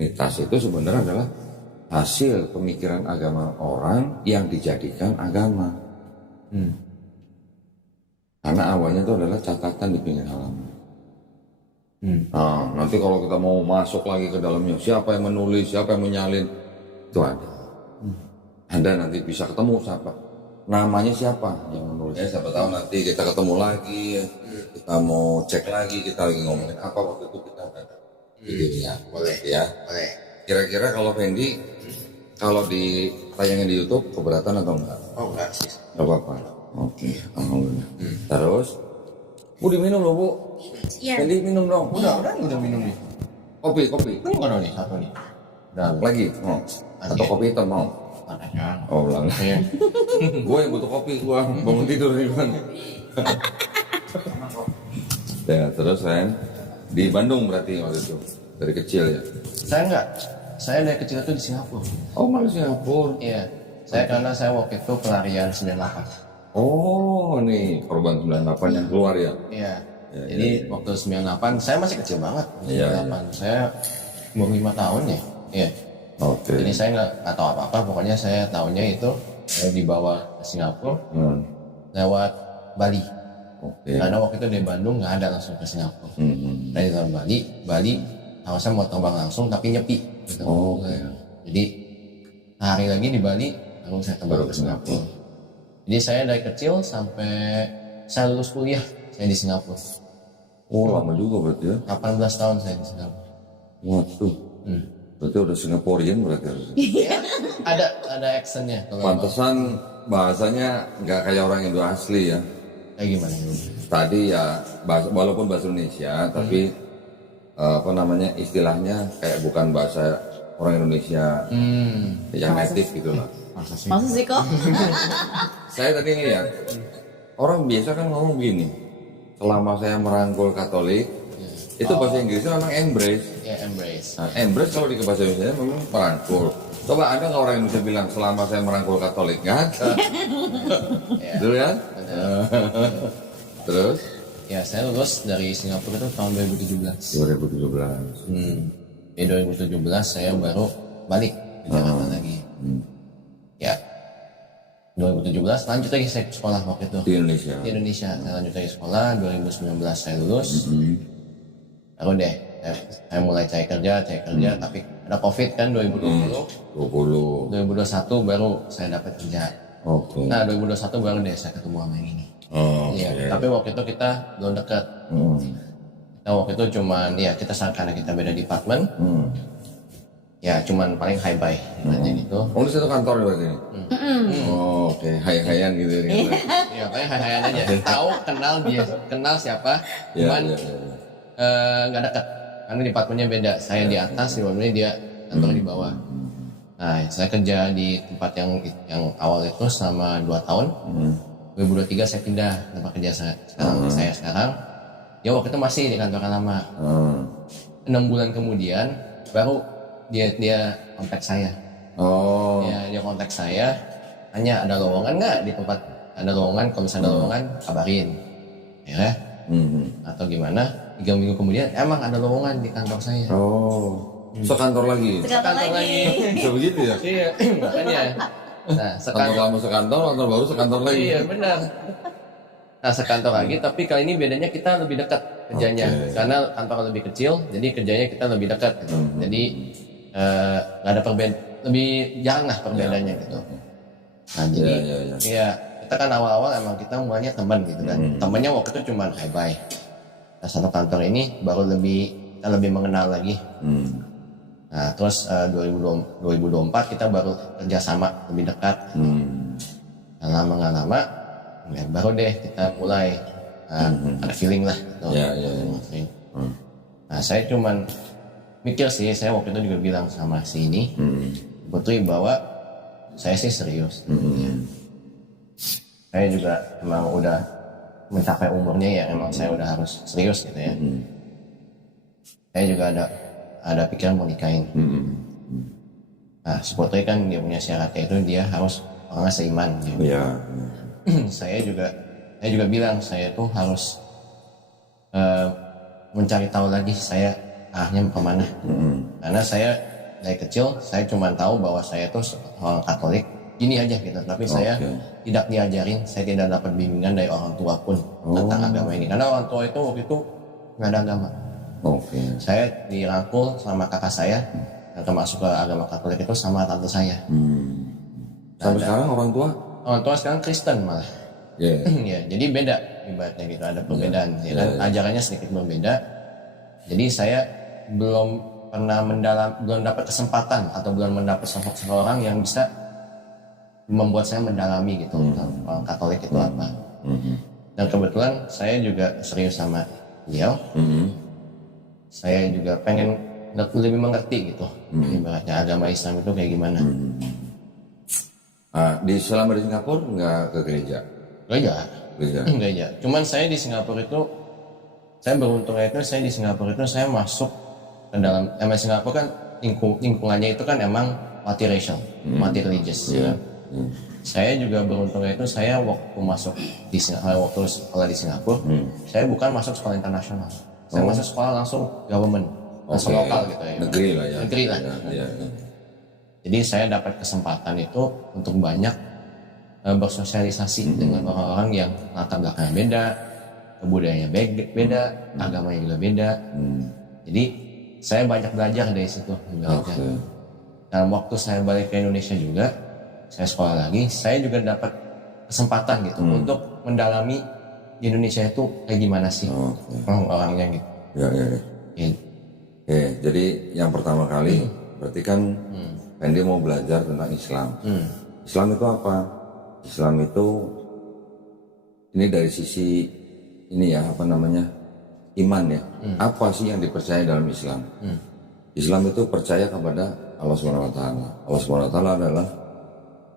Mitos itu sebenarnya adalah hasil pemikiran agama orang yang dijadikan agama. Karena awalnya itu adalah catatan di pinggir halaman. Nah, nanti kalau kita mau masuk lagi ke dalamnya, siapa yang menulis, siapa yang menyalin, itu ada. Anda nanti bisa ketemu siapa, namanya siapa yang menulis. Ya, siapa tahu nanti kita ketemu lagi, kita mau cek lagi, kita lagi ngomongin apa waktu itu kita ada. Ya, Boleh. Ya. Boleh. Kira-kira kalau Fendi, kalau ditayangin di YouTube keberatan atau enggak? Oh enggak sih. Enggak apa-apa. Oke, alhamdulillah. Terus, Bu diminum loh Bu. Iya. Fendi minum dong. Udah minum nih. Kopi. Ini mana nih satu nih? Nah, lagi mau. Atau kopi hitam mau? Ada. Oh, ulang. Iya. Gue yang butuh kopi, gue bangun tidur nih kan. Ya, terus Ren di Bandung berarti waktu itu dari kecil ya. Saya enggak. Saya dari kecil itu di Singapura. Oh, malah Singapura. Iya. Karena saya waktu itu pelarian 98. Oh, nih korban 98 yang keluar ya. Iya. Ya, Jadi waktu 98 saya masih kecil banget. Iya, 98 saya umur 5 tahun ya. Iya. Oke. Jadi saya nggak tahu apa-apa. Pokoknya saya tahunya itu saya dibawa ke Singapura lewat Bali. Oke. Karena waktu itu di Bandung nggak ada langsung ke Singapura. Dari dalam Bali harusnya mau terbang langsung tapi nyepi. Gitu. Oke. Jadi hari lagi di Bali lalu saya terbang ke Singapura. Jadi saya dari kecil sampai saya lulus kuliah saya di Singapura. Oh, lama juga berarti ya. 18 tahun saya di Singapura. Waduh. Berarti udah Singaporean berarti. Ada actionnya kalau Pantesan bahasanya nggak kayak orang Indo asli ya. kayak gimana? Tadi ya walaupun bahasa Indonesia tapi apa namanya istilahnya kayak bukan bahasa orang Indonesia yang native gitu lah. Masa sih kok? Saya tadi ngeliat orang biasa kan ngomong begini, selama saya merangkul Katolik itu bahasa Inggrisnya memang embrace. Ya embrace. Nah, embrace kalau di bahasa Indonesia memang merangkul. Coba ada nggak orang Indonesia bilang selama saya merangkul Katolik? Nggak ada. Betul ya? Terus? Ya saya lulus dari Singapura itu tahun 2017. 2017. Di 2017 saya baru balik ke Jakarta lagi. Ya 2017 lanjut lagi saya ke sekolah waktu itu Di Indonesia. di Indonesia. Saya lanjut lagi sekolah 2019 saya lulus. Baru deh saya mulai cari kerja tapi ada COVID kan 2020. 2021 baru saya dapat kerja. Oke. Nah 2021 baru deh saya ketemu sama yang ini. Oh, Iya, tapi waktu itu kita belum dekat. Nah waktu itu cuman ya kita karena kita beda departemen. Ya cuman paling hi bye gitu. Oh, di satu kantor berarti. Oh, oke. Hai-haian gitu ya. Iya paling hi-hayan aja. Tahu kenal dia, kenal siapa. Cuman nggak dekat karena departemennya beda. Saya di atas, di bawah dia kantor di bawah. Nah saya kerja di tempat yang awal itu selama 2 tahun. 2023 saya pindah tempat kerja saya sekarang. Ya waktu itu masih di kantor lama. 6 bulan kemudian baru dia kontak saya. Oh. Ya dia kontak saya, tanya ada lowongan nggak di tempat, ada lowongan, kalau misalnya ada lowongan kabarin, ya. Atau gimana? 3 minggu kemudian emang ada lowongan di kantor saya. Oh. Sekantor lagi. Sekarang lagi. Bisa begitu ya? Iya, makanya. Nah, Kantor lama sekantor, kantor baru sekantor lagi. Iya benar. Nah sekantor lagi, tapi kali ini bedanya kita lebih dekat kerjanya, karena kantor lebih kecil, jadi kerjanya kita lebih dekat. Gitu. Jadi nggak ada perbedaan, lebih jarang lah perbedaannya gitu. Nah jadi ya kita kan awal-awal emang kita mulanya teman gitu kan. Temannya waktu itu cuma hi bye. Nah satu kantor ini baru kita lebih mengenal lagi. Nah terus 2024 kita baru kerjasama lebih dekat. Nah, lama nggak lama ya baru deh kita mulai ada feeling lah gitu. Nah saya cuman mikir sih, saya waktu itu juga bilang sama si ini Putri bahwa saya sih serius. Saya juga emang udah mencapai umurnya ya, emang saya udah harus serius gitu ya. Saya juga ada pikiran mau nikahin. Nah si Putri kan dia punya syaratnya itu dia harus orangnya seiman gitu. Saya juga bilang saya tuh harus mencari tahu lagi saya arahnya kemana. Karena saya dari kecil saya cuma tahu bahwa saya tuh orang Katolik ini aja gitu, tapi saya tidak diajarin, saya tidak dapat bimbingan dari orang tua pun tentang agama ini. Karena orang tua itu waktu itu nggak ada agama. Saya dirangkul sama kakak saya atau masuk ke agama Katolik itu sama tante saya. Sampai sekarang orang tua sekarang Kristen malah. Ya, jadi beda ibaratnya gitu, ada perbedaan. Ya kan, ajarannya sedikit berbeda. Jadi saya belum dapat kesempatan atau belum mendapat seseorang yang bisa membuat saya mendalami gitu orang Katolik itu apa. Dan kebetulan saya juga serius sama beliau. Saya juga pengen lebih mengerti gitu ibaratnya agama Islam itu kayak gimana. Selama di Singapura nggak ke gereja? Gereja. Cuman saya di Singapura itu, saya beruntungnya itu saya di Singapura itu saya masuk ke dalam Singapura kan lingkungannya itu kan emang multiracial, multi religious. Saya juga beruntungnya itu saya waktu masuk di waktu sekolah di Singapura, saya bukan masuk sekolah internasional, saya masuk sekolah langsung government, langsung lokal gitu ya. Negeri lah. Ya. Jadi saya dapat kesempatan itu untuk banyak bersosialisasi dengan orang-orang yang latar belakangnya beda, kebudayaannya beda, agamanya juga beda. Jadi saya banyak belajar dari situ. Dan waktu saya balik ke Indonesia juga, saya sekolah lagi, saya juga dapat kesempatan gitu untuk mendalami di Indonesia itu kayak gimana sih orang-orangnya gitu. Jadi yang pertama kali berarti kan Fendi mau belajar tentang Islam. Islam itu apa? Islam itu ini dari sisi ini ya iman ya. Apa sih yang dipercaya dalam Islam? Islam itu percaya kepada Allah SWT. Allah SWT adalah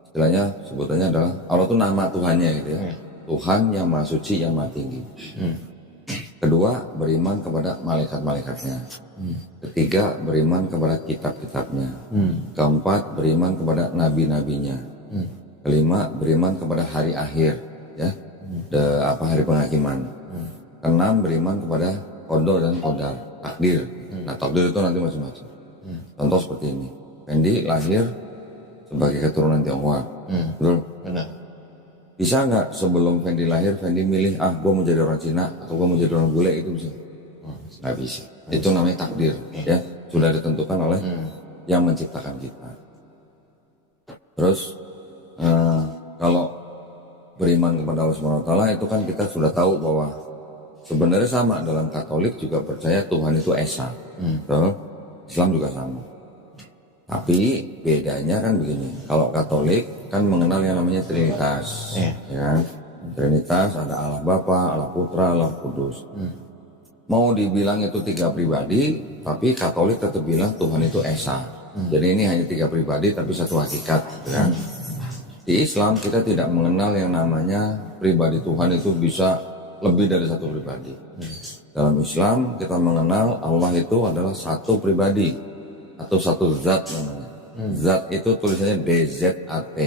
istilahnya sebutannya adalah Allah itu nama Tuhannya gitu ya. Tuhan yang Maha Suci, yang Maha Tinggi. Kedua, beriman kepada malaikat-malaikatnya. Ketiga, beriman kepada kitab-kitabnya. Keempat, beriman kepada nabi-nabinya. Kelima, beriman kepada hari akhir, ya, hari penghakiman. Keenam, beriman kepada qada dan qadar, takdir. Nah, takdir itu nanti macam-macam. Contoh seperti ini, Fendi lahir sebagai keturunan Tionghoa, betul? Benar. Bisa nggak sebelum Fendi lahir, Fendi milih, gue mau jadi orang Cina atau gue mau jadi orang bule, itu bisa? Nggak bisa. Itu namanya takdir, ya, sudah ditentukan oleh yang menciptakan kita. Terus kalau beriman kepada Allah SWT itu kan kita sudah tahu bahwa sebenarnya sama, dalam Katolik juga percaya Tuhan itu Esa, Islam juga sama. Tapi bedanya kan begini, kalau Katolik kan mengenal yang namanya Trinitas, ya. Trinitas ada Allah Bapa, Allah Putra, Allah Kudus. Mau dibilang itu 3 pribadi, tapi Katolik tetap bilang Tuhan itu Esa. Jadi ini hanya 3 pribadi tapi satu hakikat, ya. Di Islam kita tidak mengenal yang namanya pribadi Tuhan itu bisa lebih dari 1 pribadi. Dalam Islam kita mengenal Allah itu adalah satu pribadi atau satu zat namanya. Zat itu tulisannya DZAT,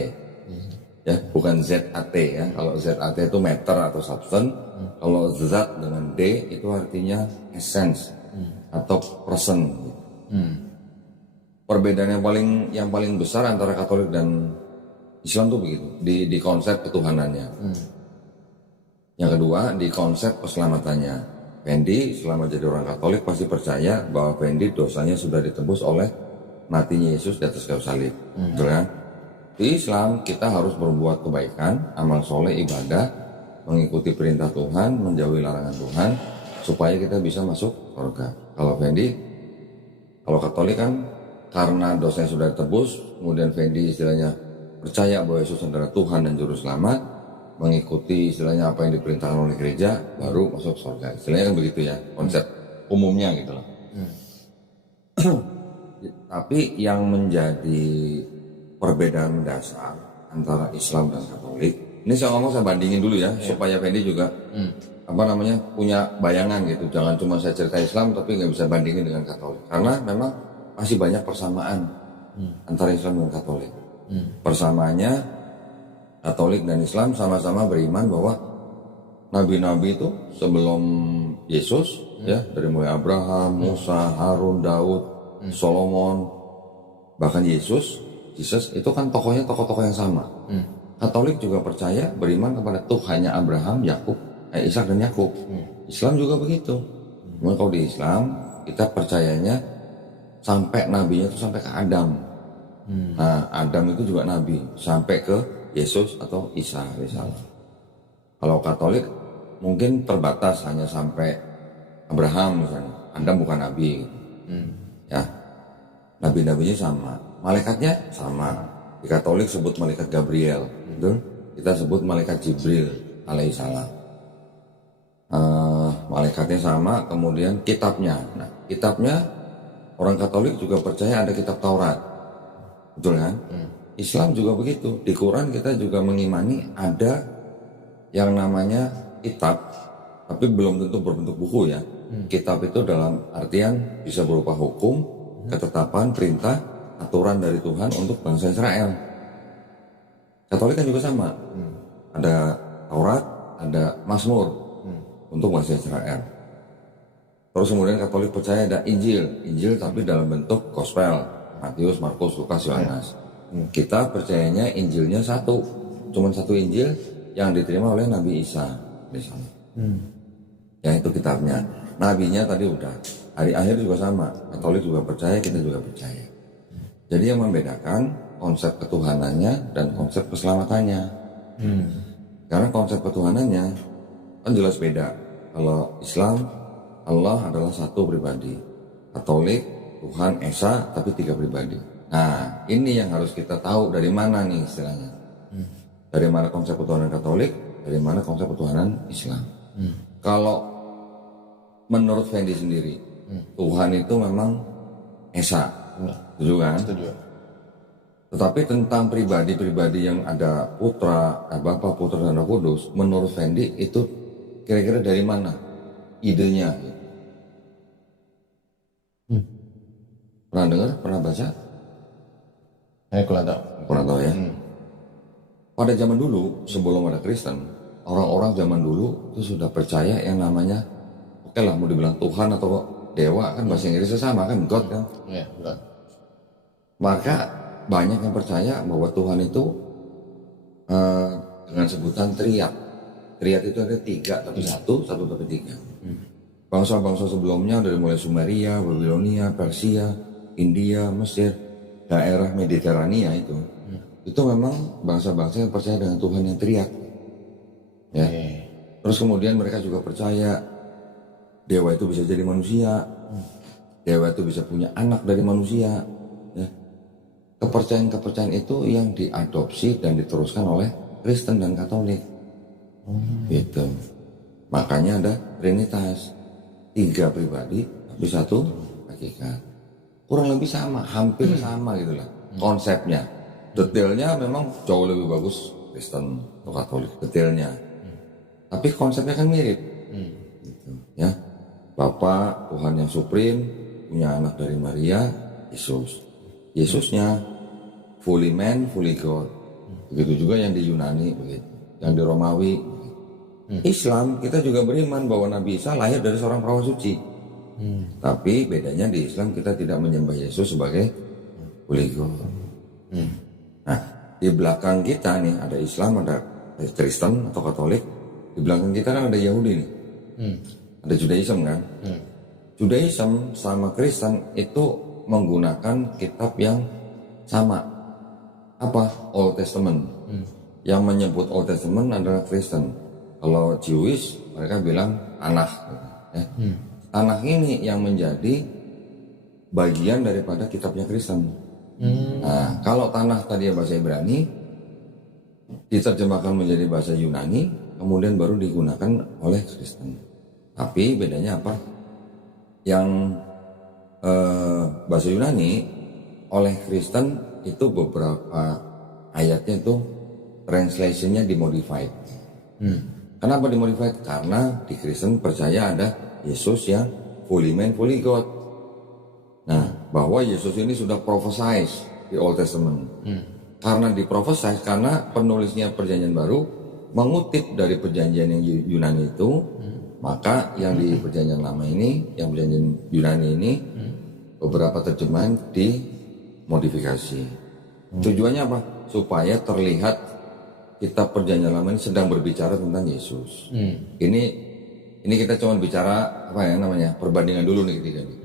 ya, bukan ZAT ya. Kalau ZAT itu meter atau substance, kalau zat dengan D itu artinya essence atau person. Perbedaan yang paling besar antara Katolik dan Islam tuh begitu, di konsep ketuhanannya. Yang kedua, di konsep keselamatannya. Fendi selama jadi orang Katolik pasti percaya bahwa Fendi dosanya sudah ditebus oleh matinya Yesus di atas kayu salib. Betul kan? Di Islam kita harus berbuat kebaikan, amal soleh, ibadah, mengikuti perintah Tuhan, menjauhi larangan Tuhan, supaya kita bisa masuk surga. Kalau Fendi, kalau Katolik kan karena dosanya sudah ditebus, kemudian Fendi istilahnya percaya bahwa Yesus adalah Tuhan dan Juru Selamat, mengikuti istilahnya apa yang diperintahkan oleh gereja, baru masuk surga. Istilahnya kan begitu ya, konsep umumnya gitu loh. Tapi yang menjadi perbedaan mendasar antara Islam dan Katolik, ini saya ngomong, saya bandingin dulu ya, supaya Fendi juga punya bayangan gitu. Jangan cuma saya cerita Islam tapi nggak bisa bandingin dengan Katolik, karena memang masih banyak persamaan antara Islam dan Katolik. Persamaannya, Katolik dan Islam sama-sama beriman bahwa nabi-nabi itu sebelum Yesus, ya, dari mulai Abraham, Musa, Harun, Daud, Solomon, bahkan Yesus itu kan tokohnya tokoh-tokoh yang sama. Katolik juga percaya beriman kepada Tuhannya Abraham, Ishak dan Yakub. Islam juga begitu. Cuma kalau di Islam kita percayanya sampai nabinya itu sampai ke Adam. Nah, Adam itu juga nabi sampai ke Yesus atau Isa alaihissalam. Kalau Katolik mungkin terbatas hanya sampai Abraham misalnya. Adam bukan nabi. Ya, nabi-nabinya sama, malaikatnya sama. Di Katolik sebut malaikat Gabriel, betul? Kita sebut malaikat Jibril alaihissalam. Malaikatnya sama, kemudian kitabnya. Nah, kitabnya orang Katolik juga percaya ada kitab Taurat, betul kan? Islam juga begitu. Di Quran kita juga mengimani ada yang namanya kitab, tapi belum tentu berbentuk buku ya. Kitab itu dalam artian bisa berupa hukum, ketetapan, perintah, aturan dari Tuhan untuk bangsa Israel. Katolik kan juga sama. Ada Taurat, ada Mazmur untuk bangsa Israel. Terus kemudian Katolik percaya ada Injil tapi dalam bentuk gospel, Matius, Markus, Lukas, Yohanes. Kita percayanya Injilnya satu, cuma satu Injil yang diterima oleh Nabi Isa misalnya. Ya itu kitabnya. Nabinya tadi udah. Hari akhir juga sama. Katolik juga percaya, kita juga percaya. Jadi yang membedakan konsep ketuhanannya dan konsep keselamatannya. Karena konsep ketuhanannya kan jelas beda. Kalau Islam, Allah adalah satu pribadi. Katolik, Tuhan Esa tapi 3 pribadi. Nah ini yang harus kita tahu dari mana nih istilahnya. Dari mana konsep ketuhanan Katolik, dari mana konsep ketuhanan Islam. Kalau menurut Fendi sendiri, Tuhan itu memang Esa. Setuju kan? Setuju. Tetapi tentang pribadi-pribadi yang ada Putra, Bapa, Putra, dan Roh Kudus, menurut Fendi itu kira-kira dari mana idenya? Pernah dengar? Pernah baca? Kurang tahu. Pernah tahu ya? Pada zaman dulu, sebelum ada Kristen, orang-orang zaman dulu itu sudah percaya yang namanya, oke lah mau dibilang Tuhan atau Dewa kan bahasa Inggrisnya sama kan, God kan? Iya, betul. Maka banyak yang percaya bahwa Tuhan itu dengan sebutan triad. Triad itu ada 3 tapi satu tapi 3. Bangsa-bangsa sebelumnya dari mulai Sumeria, Babilonia, Persia, India, Mesir, daerah Mediterania itu memang bangsa-bangsa yang percaya dengan Tuhan yang triad. Ya. Terus kemudian mereka juga percaya dewa itu bisa jadi manusia, dewa itu bisa punya anak dari manusia. Ya. Kepercayaan-kepercayaan itu yang diadopsi dan diteruskan oleh Kristen dan Katolik. Gitu. Makanya ada Trinitas, 3 pribadi tapi 1 hakikat. Kurang lebih sama, hampir sama gitulah konsepnya. Detailnya memang jauh lebih bagus Kristen atau Katolik detailnya. Tapi konsepnya kan mirip. Gitu, ya. Bapa Tuhan yang supreme, punya anak dari Maria, Yesus. Yesusnya fully man, fully God. Begitu juga yang di Yunani, begitu. Yang di Romawi. Islam kita juga beriman bahwa Nabi Isa lahir dari seorang perawan suci. Tapi bedanya di Islam kita tidak menyembah Yesus sebagai fully God. Nah, di belakang kita nih ada Islam, ada Kristen atau Katolik. Di belakang kita kan ada Yahudi nih. Ada Judaism kan? Judaism sama Kristen itu menggunakan kitab yang sama. Apa? Old Testament. Yang menyebut Old Testament adalah Kristen. Kalau Jewish mereka bilang Tanakh. Ya. Tanakh ini yang menjadi bagian daripada kitabnya Kristen. Nah, kalau Tanakh tadi bahasa Ibrani diterjemahkan menjadi bahasa Yunani, kemudian baru digunakan oleh Kristen. Tapi bedanya apa? Yang bahasa Yunani oleh Kristen itu beberapa ayatnya itu translationnya dimodified. Kenapa dimodified? Karena di Kristen percaya ada Yesus yang fully man, fully God. Nah, bahwa Yesus ini sudah prophesied di Old Testament. Karena diprophesied, karena penulisnya Perjanjian Baru mengutip dari perjanjian yang Yunani itu, maka yang di Perjanjian Lama ini, yang Perjanjian Yunani ini beberapa terjemahan dimodifikasi. Tujuannya apa? Supaya terlihat kitab Perjanjian Lama ini sedang berbicara tentang Yesus. Ini kita cuma bicara apa ya namanya, perbandingan dulu nih ketiga nih.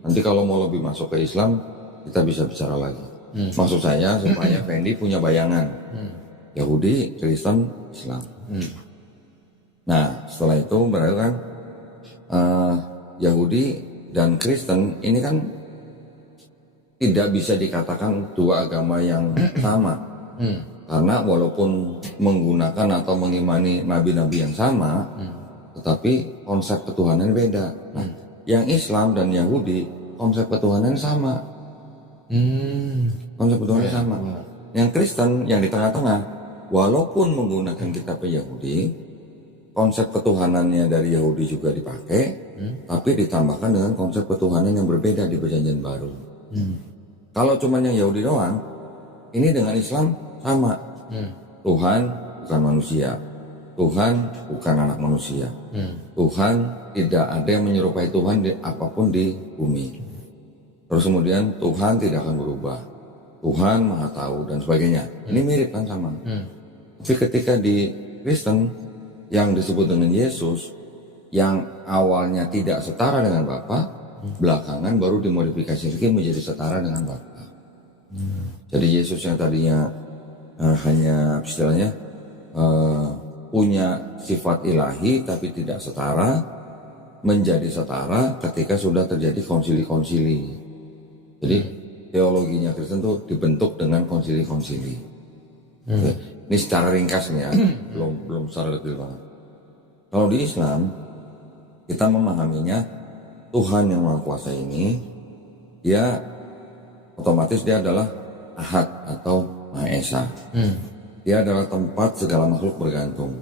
Nanti kalau mau lebih masuk ke Islam kita bisa bicara lagi. Maksud saya supaya Fendi punya bayangan Yahudi, Kristen, Islam. Nah setelah itu berarti kan Yahudi dan Kristen ini kan tidak bisa dikatakan dua agama yang sama. Karena walaupun menggunakan atau mengimani nabi-nabi yang sama, tetapi konsep ketuhanan beda. Nah, yang Islam dan Yahudi konsep ketuhanan sama. Konsep ketuhanan sama. Yang Kristen yang di tengah-tengah, walaupun menggunakan kitab Yahudi, konsep ketuhanannya dari Yahudi juga dipakai, tapi ditambahkan dengan konsep ketuhanan yang berbeda di Perjanjian Baru. Kalau cuma yang Yahudi doang, ini dengan Islam sama. Tuhan bukan manusia, Tuhan bukan anak manusia, Tuhan tidak ada yang menyerupai Tuhan apapun di bumi. Terus kemudian Tuhan tidak akan berubah, Tuhan maha tahu dan sebagainya. Ini mirip kan sama. Tapi ketika di Kristen yang disebut dengan Yesus, yang awalnya tidak setara dengan Bapa, belakangan baru dimodifikasi lagi menjadi setara dengan Bapa. Jadi Yesus yang tadinya hanya istilahnya punya sifat ilahi tapi tidak setara, menjadi setara ketika sudah terjadi konsili-konsili. Jadi teologinya Kristen itu dibentuk dengan konsili-konsili. Ini secara ringkas nih ya, belum secara detail banget. Kalau di Islam kita memahaminya Tuhan yang Maha Kuasa ini, dia otomatis dia adalah Ahad atau Maha Esa. Dia adalah tempat segala makhluk bergantung.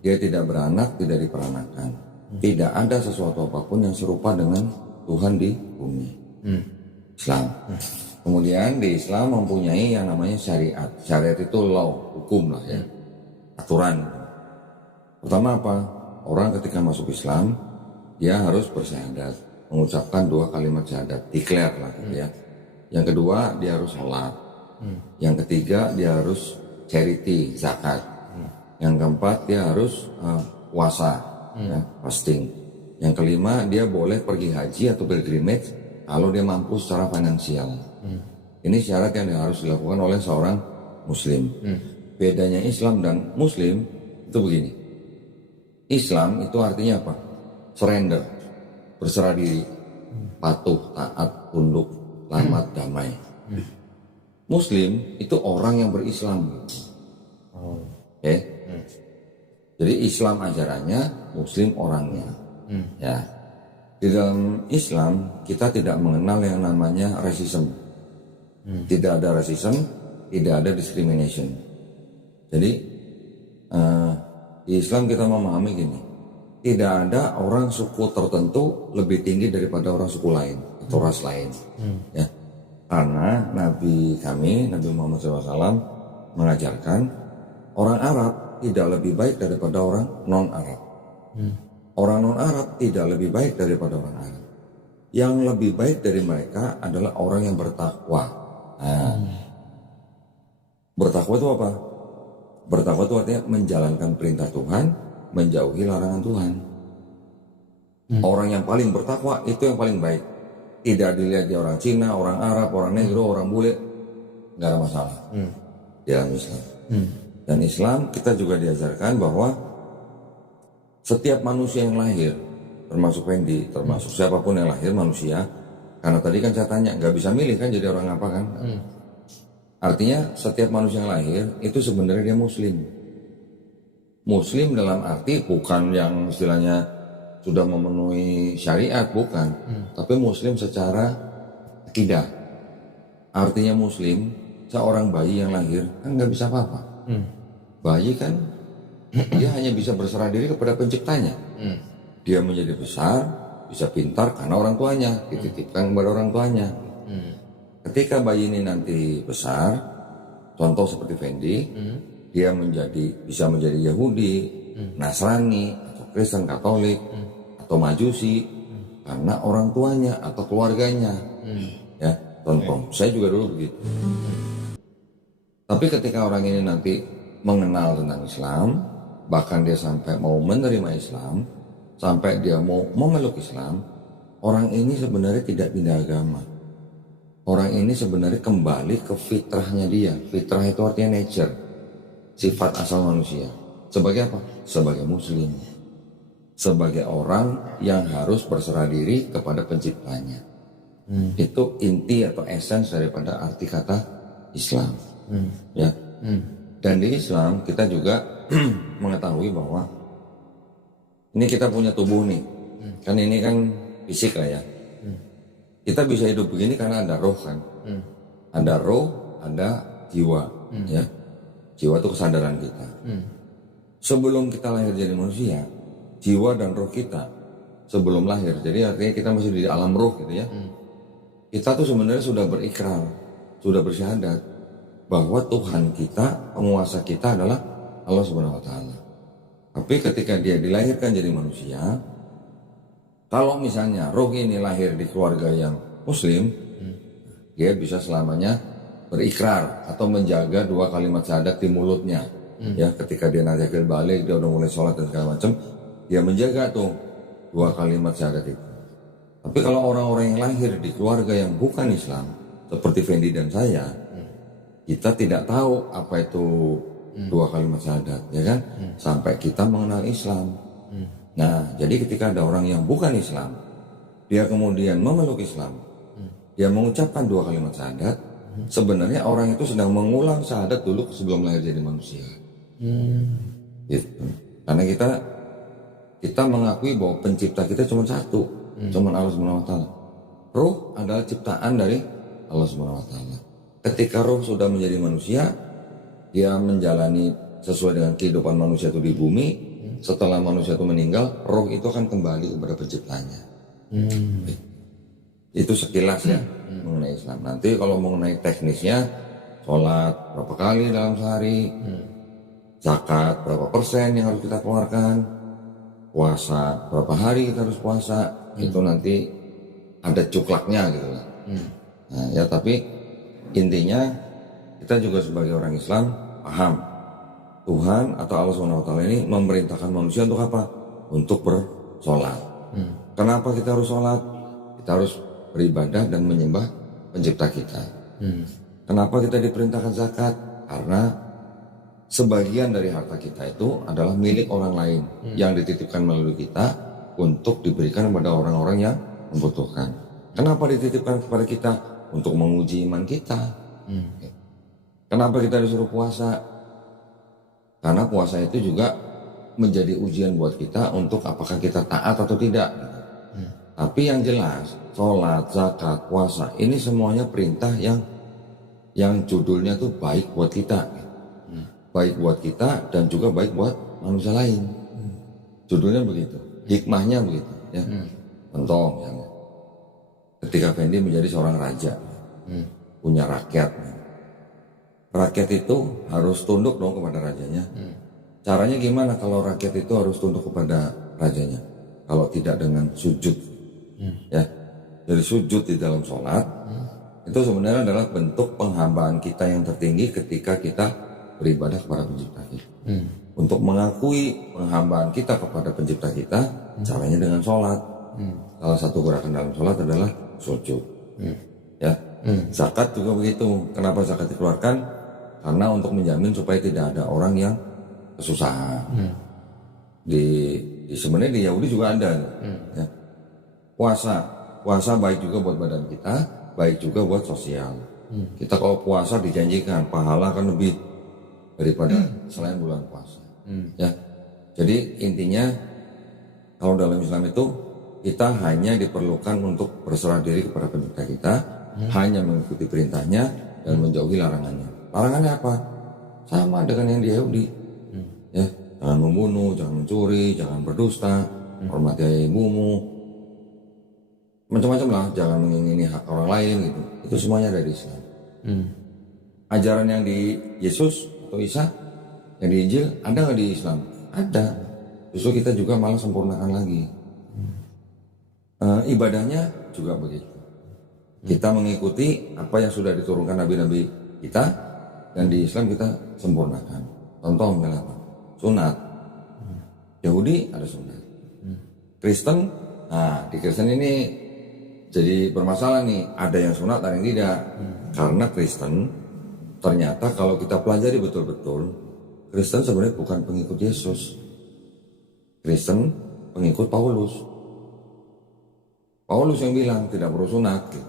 Dia tidak beranak, tidak diperanakan. Tidak ada sesuatu apapun yang serupa dengan Tuhan di bumi. Islam. Kemudian di Islam mempunyai yang namanya syariat. Syariat itu law, hukum lah ya, aturan. Pertama apa? Orang ketika masuk Islam, dia harus bersyahadat, mengucapkan 2 kalimat syahadat, declare lah gitu ya. Yang kedua dia harus sholat. Yang ketiga dia harus charity, zakat. Yang keempat dia harus puasa, ya, fasting. Yang kelima dia boleh pergi haji atau pilgrimage kalau dia mampu secara finansial. Ini syarat yang harus dilakukan oleh seorang muslim. Bedanya Islam dan muslim itu begini. Islam itu artinya apa? Surrender, berserah diri, patuh, taat, tunduk, selamat, damai. Muslim itu orang yang berislam. Oke. Jadi Islam ajarannya, Muslim orangnya. Ya. Di dalam Islam kita tidak mengenal yang namanya racism. Tidak ada racism, tidak ada discrimination. Jadi di Islam kita memahami gini, tidak ada orang suku tertentu lebih tinggi daripada orang suku lain atau ras lain. Ya. Karena Nabi kami, Nabi Muhammad SAW mengajarkan orang Arab tidak lebih baik daripada orang non-Arab. Orang non-Arab tidak lebih baik daripada orang Arab. Yang lebih baik dari mereka adalah orang yang bertakwa. Nah, bertakwa itu apa? Bertakwa itu artinya menjalankan perintah Tuhan, menjauhi larangan Tuhan. Orang yang paling bertakwa itu yang paling baik. Tidak dilihat dia orang Cina, orang Arab, orang Negro, orang bule, nggak ada masalah di dalam Islam. Dan Islam kita juga diajarkan bahwa setiap manusia yang lahir, termasuk Fendi, termasuk siapapun yang lahir manusia, karena tadi kan saya tanya, nggak bisa milih kan jadi orang apa kan? Artinya setiap manusia yang lahir itu sebenarnya dia Muslim. Muslim dalam arti bukan yang istilahnya sudah memenuhi syariat, bukan. Tapi Muslim secara akidah. Artinya Muslim, seorang bayi yang lahir kan nggak bisa apa-apa. Bayi kan dia hanya bisa berserah diri kepada penciptanya. Dia menjadi besar, bisa pintar karena orang tuanya, dititipkan kepada orang tuanya. Ketika bayi ini nanti besar, contoh seperti Fendi, dia bisa menjadi Yahudi, Nasrani, atau Kristen, Katolik, atau Majusi, karena orang tuanya atau keluarganya. Ya, contoh, saya juga dulu begitu. Tapi ketika orang ini nanti mengenal tentang Islam, bahkan dia sampai mau menerima Islam, sampai dia mau memeluk Islam, orang ini sebenarnya tidak pindah agama. Orang ini sebenarnya kembali ke fitrahnya dia. Fitrah itu artinya nature, sifat asal manusia. Sebagai apa? Sebagai muslim. Sebagai orang yang harus berserah diri kepada penciptanya. Itu inti atau essence daripada arti kata Islam. Ya. Dan di Islam kita juga mengetahui bahwa ini kita punya tubuh nih. Kan ini kan fisik lah ya. Kita bisa hidup begini karena ada roh kan. Ada roh, ada jiwa. Ya. Jiwa itu kesadaran kita. Sebelum kita lahir jadi manusia, jiwa dan roh kita sebelum lahir, jadi artinya kita masih di alam roh gitu ya. Kita tuh sebenarnya sudah berikrar, sudah bersyahadat bahwa Tuhan kita, penguasa kita adalah Allah Subhanahu wa taala. Tapi ketika dia dilahirkan jadi manusia, kalau misalnya roh ini lahir di keluarga yang muslim, dia bisa selamanya berikrar atau menjaga 2 kalimat syahadat di mulutnya. Ya, ketika dia nanti akhir balik, dia udah mulai sholat dan segala macam, dia menjaga tuh 2 kalimat syahadat itu. Tapi kalau orang-orang yang lahir di keluarga yang bukan Islam, seperti Fendi dan saya, kita tidak tahu apa itu 2 kalimat syahadat, ya kan? Sampai kita mengenal Islam. Nah, jadi ketika ada orang yang bukan Islam, dia kemudian memeluk Islam, dia mengucapkan 2 kalimat syahadat, sebenarnya orang itu sedang mengulang syahadat dulu sebelum lahir jadi manusia. Gitu. Karena kita mengakui bahwa pencipta kita cuma satu, cuma Allah Subhanahu wa taala. Ruh adalah ciptaan dari Allah Subhanahu wa taala. Ketika ruh sudah menjadi manusia, dia menjalani sesuai dengan kehidupan manusia itu di bumi. Setelah manusia itu meninggal, roh itu akan kembali kepada penciptanya. Itu sekilas ya mengenai Islam. Nanti kalau mengenai teknisnya, sholat berapa kali dalam sehari, zakat berapa persen yang harus kita keluarkan, puasa berapa hari kita harus puasa, itu nanti ada cuklaknya gitu lah. Nah, ya tapi intinya kita juga sebagai orang Islam paham Tuhan atau Allah SWT ini memerintahkan manusia untuk apa? Untuk bersolat. Kenapa kita harus sholat? Kita harus beribadah dan menyembah pencipta kita. Kenapa kita diperintahkan zakat? Karena sebagian dari harta kita itu adalah milik orang lain yang dititipkan melalui kita untuk diberikan kepada orang-orang yang membutuhkan. Kenapa dititipkan kepada kita? Untuk menguji iman kita. Kenapa kita disuruh puasa? Karena puasa itu juga menjadi ujian buat kita untuk apakah kita taat atau tidak. Tapi yang jelas, sholat, zakat, puasa, ini semuanya perintah yang judulnya tuh baik buat kita. Baik buat kita dan juga baik buat manusia lain. Judulnya begitu, hikmahnya begitu. Ya. Contoh, misalnya, ketika Fendi menjadi seorang raja, punya rakyat. Rakyat itu harus tunduk dong kepada rajanya. Caranya gimana kalau rakyat itu harus tunduk kepada rajanya? Kalau tidak dengan sujud, ya. Jadi sujud di dalam sholat itu sebenarnya adalah bentuk penghambaan kita yang tertinggi ketika kita beribadah kepada pencipta kita. Untuk mengakui penghambaan kita kepada pencipta kita, caranya dengan sholat. Salah satu gerakan dalam sholat adalah sujud. Ya, zakat juga begitu. Kenapa zakat dikeluarkan? Karena untuk menjamin supaya tidak ada orang yang kesusahan. Sebenarnya di Yahudi juga ada. Ya. Puasa baik juga buat badan kita, baik juga buat sosial. Kita kalau puasa dijanjikan pahala akan lebih daripada selain bulan puasa. Ya. Jadi intinya kalau dalam Islam itu kita hanya diperlukan untuk berserah diri kepada pencipta kita, hanya mengikuti perintahnya dan menjauhi larangannya. Larangannya apa? Sama dengan yang di Yahudi. Ya, jangan membunuh, jangan mencuri, jangan berdusta, hormati ibumu, macam-macam lah, jangan mengingini hak orang lain gitu. Itu semuanya dari Islam. Ajaran yang di Yesus atau Isa, yang di Injil, ada nggak di Islam? Ada. Justru kita juga malah sempurnakan lagi. Ibadahnya juga begitu. Kita mengikuti apa yang sudah diturunkan nabi-nabi kita, dan di Islam kita sempurnakan. Contoh misalnya apa? Sunat. Yahudi ada sunat. Kristen, nah di Kristen ini jadi bermasalah nih. Ada yang sunat, ada yang tidak. Karena Kristen ternyata kalau kita pelajari betul-betul, Kristen sebenarnya bukan pengikut Yesus. Kristen pengikut Paulus. Paulus yang bilang tidak perlu sunat gitu,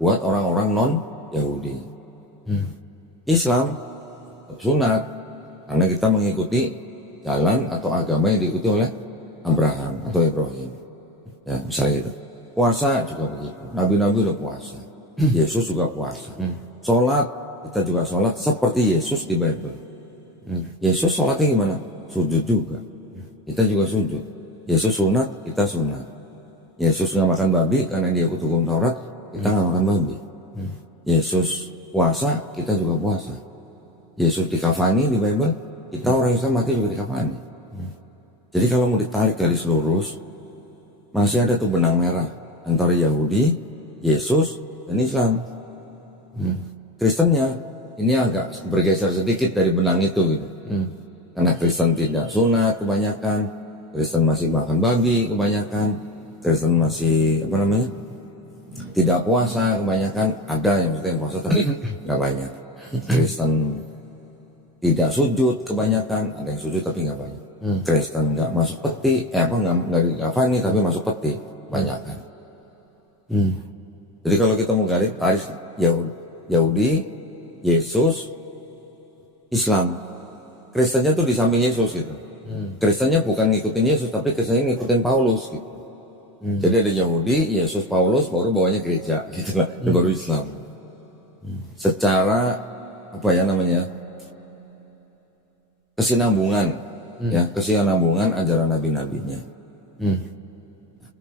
buat orang-orang non-Yahudi. Islam tetap sunat karena kita mengikuti jalan atau agama yang diikuti oleh Abraham atau Ibrahim. Ya, misalnya gitu. Puasa juga begitu. Nabi-nabi udah puasa. Yesus juga puasa. Sholat, kita juga sholat seperti Yesus di Bible. Yesus sholatnya gimana? Sujud juga. Kita juga sujud. Yesus sunat, kita sunat. Yesus nggak makan babi karena dia ikut hukum Taurat, kita nggak makan babi. Yesus puasa, kita juga puasa. Yesus dikafani di Bible, kita orang Islam mati juga dikafani. Jadi kalau mau ditarik garis lurus, masih ada tuh benang merah antara Yahudi, Yesus, dan Islam. Kristennya ini agak bergeser sedikit dari benang itu gitu. Karena Kristen tidak sunat kebanyakan, Kristen masih makan babi kebanyakan, Kristen masih tidak puasa kebanyakan. Ada yang maksudnya puasa tapi nggak banyak. Kristen tidak sujud kebanyakan, ada yang sujud tapi nggak banyak. Kristen nggak masuk peti, nggak dikafani tapi masuk peti kebanyakan. Jadi kalau kita mau tarik Yahudi, Yesus, Islam, Kristennya tuh di samping Yesus gitu. Kristennya bukan ngikutin Yesus tapi Kristennya ngikutin Paulus gitu. Jadi ada Yahudi, Yesus, Paulus, baru bawahnya gereja gitu lah, baru Islam. Secara kesinambungan, kesinambungan ajaran nabi-nabinya.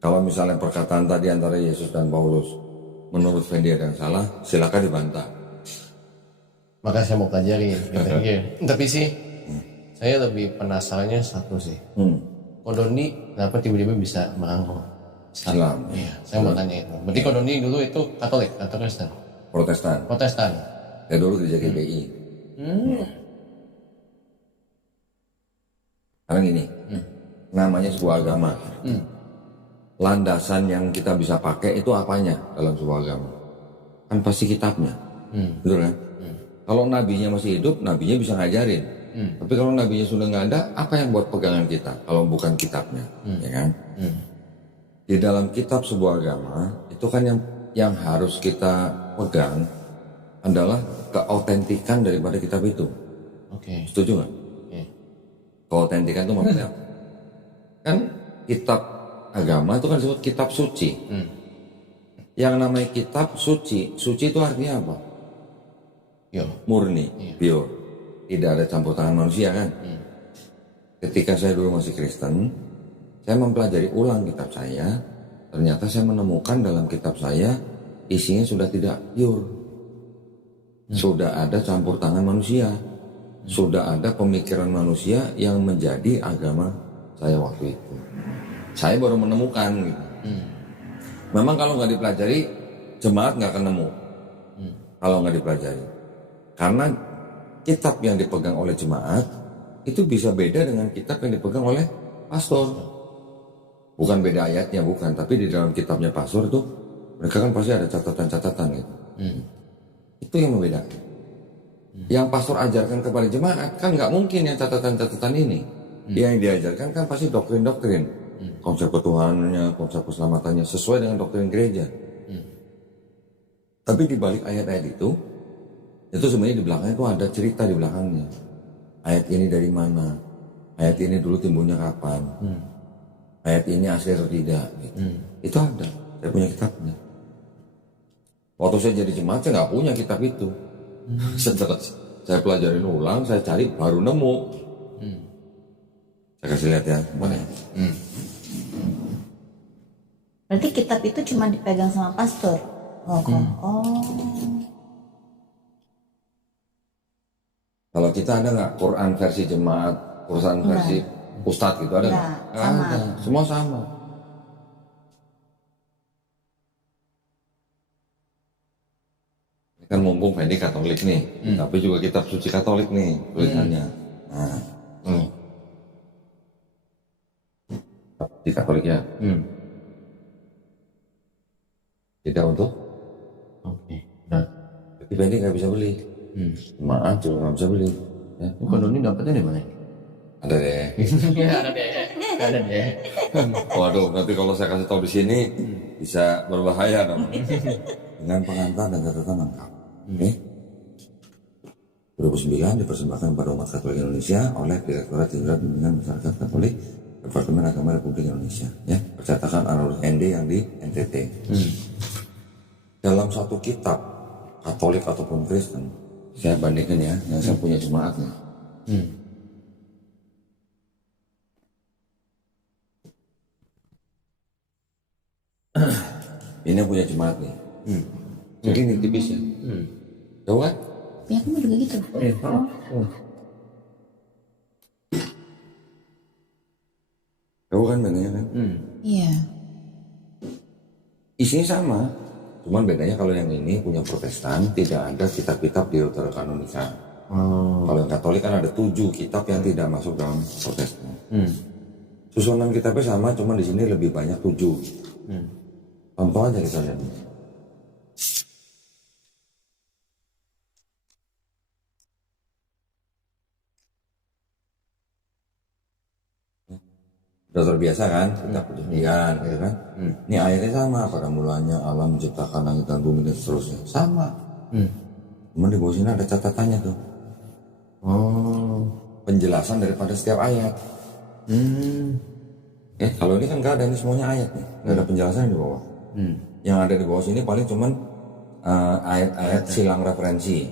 Kalau misalnya perkataan tadi antara Yesus dan Paulus menurut Fendi ada yang salah, silakan dibantah. Maka saya mau pelajari gitu. Tapi sih saya lebih penasarannya satu sih. Kodoni kenapa tiba-tiba bisa merangkul Islam? Iya, saya mau tanya itu. Berarti Kodoni dulu itu Katolik atau Kristen? Protestan. Ya dulu gereja GBI. Karena gini, namanya sebuah agama. Landasan yang kita bisa pakai itu apanya dalam sebuah agama? Kan pasti kitabnya. Betul kan? Kalau nabinya masih hidup, nabinya bisa ngajarin. Tapi kalau nabinya sudah nggak ada, apa yang buat pegangan kita? Kalau bukan kitabnya, ya kan? Di dalam kitab sebuah agama, itu kan yang harus kita pegang adalah keautentikan daripada kitab itu. Setuju nggak? Keautentikan itu maksudnya apa? Kan kitab agama itu kan disebut kitab suci. Yang namanya kitab suci itu artinya apa? Murni, pure, tidak ada campur tangan manusia kan. Ketika saya dulu masih Kristen, saya mempelajari ulang kitab saya, ternyata saya menemukan dalam kitab saya isinya sudah tidak pure, sudah ada campur tangan manusia, sudah ada pemikiran manusia yang menjadi agama saya waktu itu. Saya baru menemukan gitu. Memang kalau nggak dipelajari, jemaat nggak akan nemu. Kalau nggak dipelajari. Karena kitab yang dipegang oleh jemaat itu bisa beda dengan kitab yang dipegang oleh pastor. Bukan beda ayatnya, bukan. Tapi di dalam kitabnya pastor itu mereka kan pasti ada catatan-catatan gitu. Itu yang membedakan. Yang pastor ajarkan kepada jemaat kan nggak mungkin yang catatan-catatan ini. Yang diajarkan kan pasti doktrin-doktrin. Konsep ketuhanannya, konsep keselamatannya sesuai dengan doktrin gereja. Tapi di balik ayat-ayat itu sebenarnya di belakangnya itu ada cerita di belakangnya. Ayat ini dari mana? Ayat ini dulu timbulnya kapan? Ayat ini asli atau tidak? Gitu. Itu ada. Saya punya kitabnya. Waktu saya jadi jemaat saya nggak punya kitab itu. Setelah saya pelajarin ulang, saya cari baru nemu. Saya kasih lihat ya. Mana? Berarti kitab itu cuma dipegang sama pastor. Kalau kita ada nggak Quran versi jemaat, Quran versi ustadz gitu ada nggak? Sama. Ada. Semua sama. Kan mumpung Fendi Katolik nih, tapi juga kitab suci Katolik nih tulisannya. Nah, di Katolik ya. Tidak untuk. Oke. Nah, Tapi Fendi nggak bisa beli. Maaf, juga nggak bisa beli. Ya. Konon ini dapetnya di mana? Ada deh. Ada deh. Waduh, nanti kalau saya kasih tahu di sini bisa berbahaya dong. Dengan pengantar dan catatan lengkap. Oke. 2009 dipersembahkan kepada umat Katolik Indonesia oleh Direktorat Jenderal Bimbingan Masyarakat Katolik Departemen Agama Republik Indonesia. Ya, percetakan Anurul ND yang di NTT. Dalam satu kitab Katolik ataupun Kristen, saya bandingkan ya, yang saya punya jemaatnya. Ini yang punya jemaat nih. Segini tipis ya. Tahu kan? Ya kamu juga gitu. Tahu kan bedanya kan? Iya. Isinya sama, cuman bedanya kalau yang ini punya Protestan tidak ada kitab-kitab Deuterokanonika. Kalau yang Katolik kan ada 7 kitab yang tidak masuk dalam Protestan. Susunan kitabnya sama, cuman di sini lebih banyak 7. Contoh aja kita lihat. Udah terbiasa kan, kita pujian gitu kan. Ini ayatnya sama, pada mulanya alam menciptakan langit dan bumi dan seterusnya. Sama. Cuman di bawah sini ada catatannya tuh. Penjelasan daripada setiap ayat. Ya, kalau ini kan nggak ada, ini semuanya ayat nih. Nggak ada penjelasan di bawah. Yang ada di bawah sini paling cuman ayat-ayat silang referensi.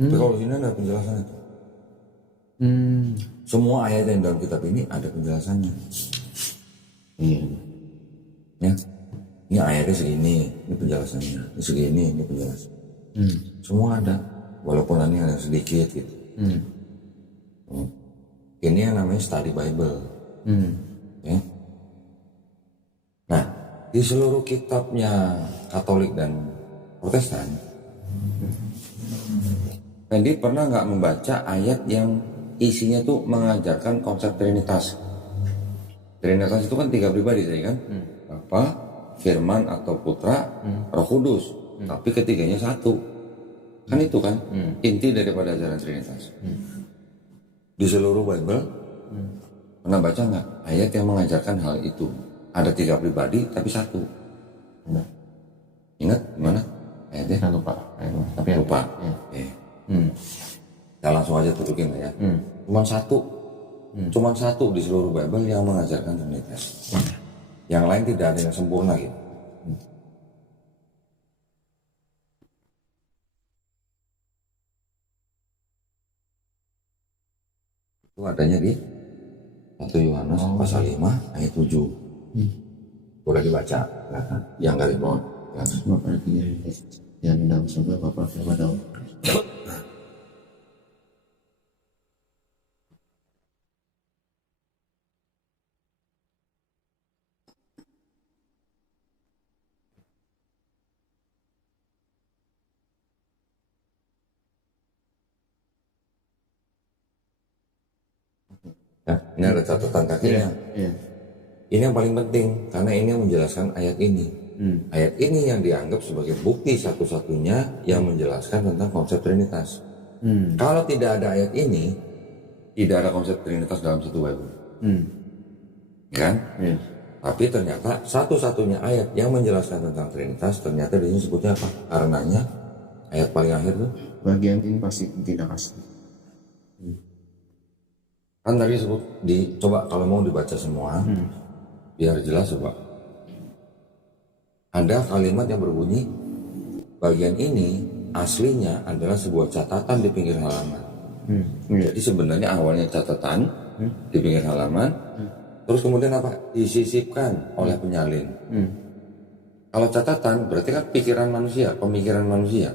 Tapi kalau di sini ada penjelasannya tuh. Semua ayat yang dalam kitab ini ada penjelasannya. Ya, ini ayatnya segini, ini penjelasannya. Ini segini, ini penjelasan. Semua ada, walaupun ini ada sedikit gitu. Ini yang namanya study Bible. Ya. Nah, di seluruh kitabnya Katolik dan Protestan, Fendi pernah nggak membaca ayat yang isinya tuh mengajarkan konsep Trinitas? Trinitas itu kan 3 pribadi tadi kan, Bapa, Firman atau Putra, Roh Kudus. Tapi ketiganya satu. Kan itu kan inti daripada ajaran Trinitas. Di seluruh Bible pernah baca nggak ayat yang mengajarkan hal itu? Ada 3 pribadi tapi satu. Ingat mana ayatnya? Saya lupa. Tapi Lupa. Kita langsung aja tutukin ya. Cuman satu di seluruh Bible yang mengajarkan Trinitas. Yang lain tidak ada yang sempurna gitu. Itu adanya di 1 Yohanes pasal 5 ayat 7. Boleh dibaca, yang garis bawah. Bapak yang dalam surga, Bapak firman dalam. Ya, ini ada catatan kakinya. Ini yang paling penting karena ini yang menjelaskan ayat ini. Ayat ini yang dianggap sebagai bukti satu-satunya yang menjelaskan tentang konsep Trinitas. Kalau tidak ada ayat ini, tidak ada konsep Trinitas dalam satu Bible. Kan? Tapi ternyata satu-satunya ayat yang menjelaskan tentang Trinitas ternyata di sini sebutnya apa? Karenanya ayat paling akhir tuh Bagian ini pasti tidak asli. kan tadi sebut coba kalau mau dibaca semua biar jelas coba. Ada kalimat yang berbunyi bagian ini aslinya adalah sebuah catatan di pinggir halaman. Jadi sebenarnya awalnya catatan di pinggir halaman, terus kemudian apa? Disisipkan oleh penyalin. Kalau catatan berarti kan pikiran manusia, pemikiran manusia.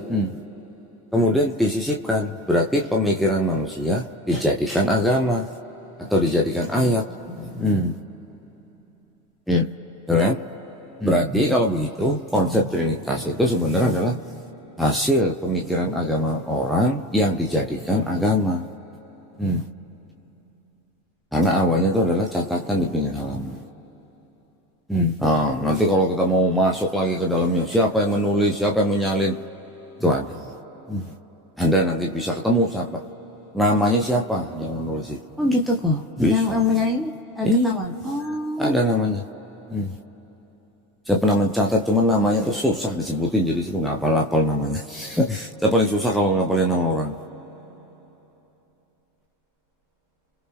Kemudian disisipkan berarti pemikiran manusia dijadikan agama atau dijadikan ayat. Iya. Betul kan? Berarti kalau begitu konsep Trinitas itu sebenarnya adalah hasil pemikiran agama orang yang dijadikan agama. Karena awalnya itu adalah catatan di pinggir halaman. Nah, nanti kalau kita mau masuk lagi ke dalamnya, siapa yang menulis, siapa yang menyalin, itu ada. Anda nanti bisa ketemu siapa, namanya siapa yang menulis itu. Oh gitu kok. Bisa. Yang menyalin ada ketahuan. Oh. Ada namanya. Saya pernah mencatat, cuman namanya tuh susah disebutin, jadi saya nggak hafal namanya. Saya paling susah kalau ngapalin nama orang.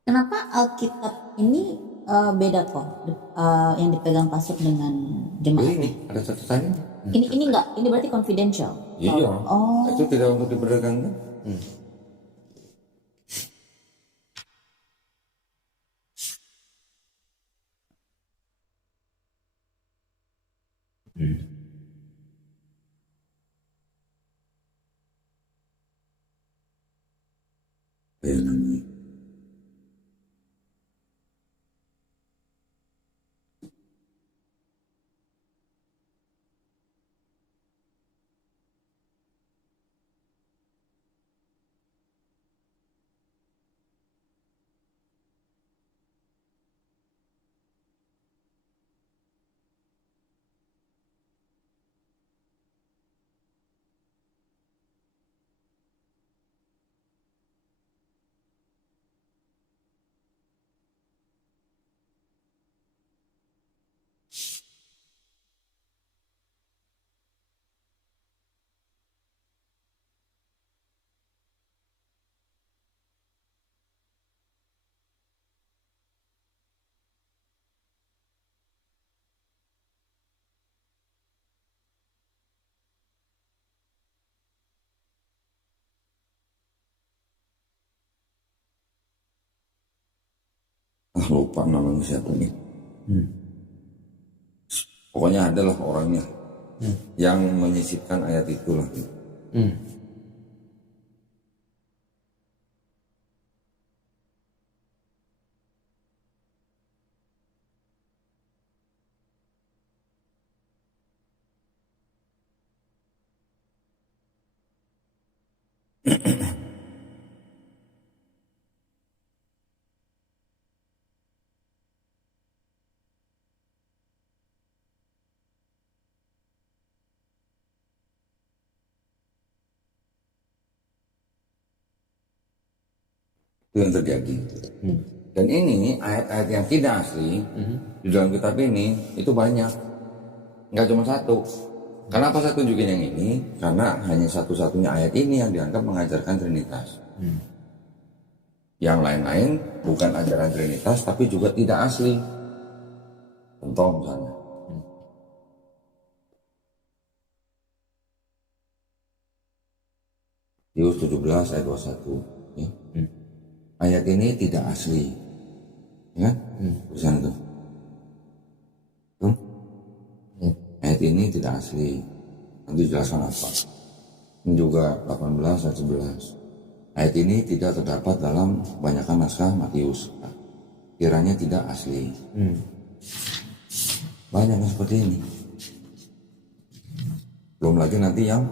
Kenapa Alkitab ini beda kok yang dipegang Pak Suk dengan jemaat? Ini ada catatannya. Ini enggak, ini berarti confidential. Iya. Oh. Itu tidak untuk diperdagangkan. Lupa namanya siapa nih. Pokoknya adalah orangnya yang menyisipkan ayat itulah. Itu yang terjadi. Dan ini ayat-ayat yang tidak asli di dalam kitab ini itu banyak, nggak cuma satu. Kenapa saya tunjukin yang ini? Karena hanya satu-satunya ayat ini yang dianggap mengajarkan Trinitas. Yang lain-lain bukan ajaran Trinitas tapi juga tidak asli. Contoh misalnya, Matius 17 ayat 21 ya. Ayat ini tidak asli ya, tulisan itu ayat ini tidak asli, nanti jelaskan apa. Ini juga 18 ayat 11, ayat ini tidak terdapat dalam kebanyakan naskah Matius, kiranya tidak asli. Banyak yang seperti ini. Belum lagi nanti yang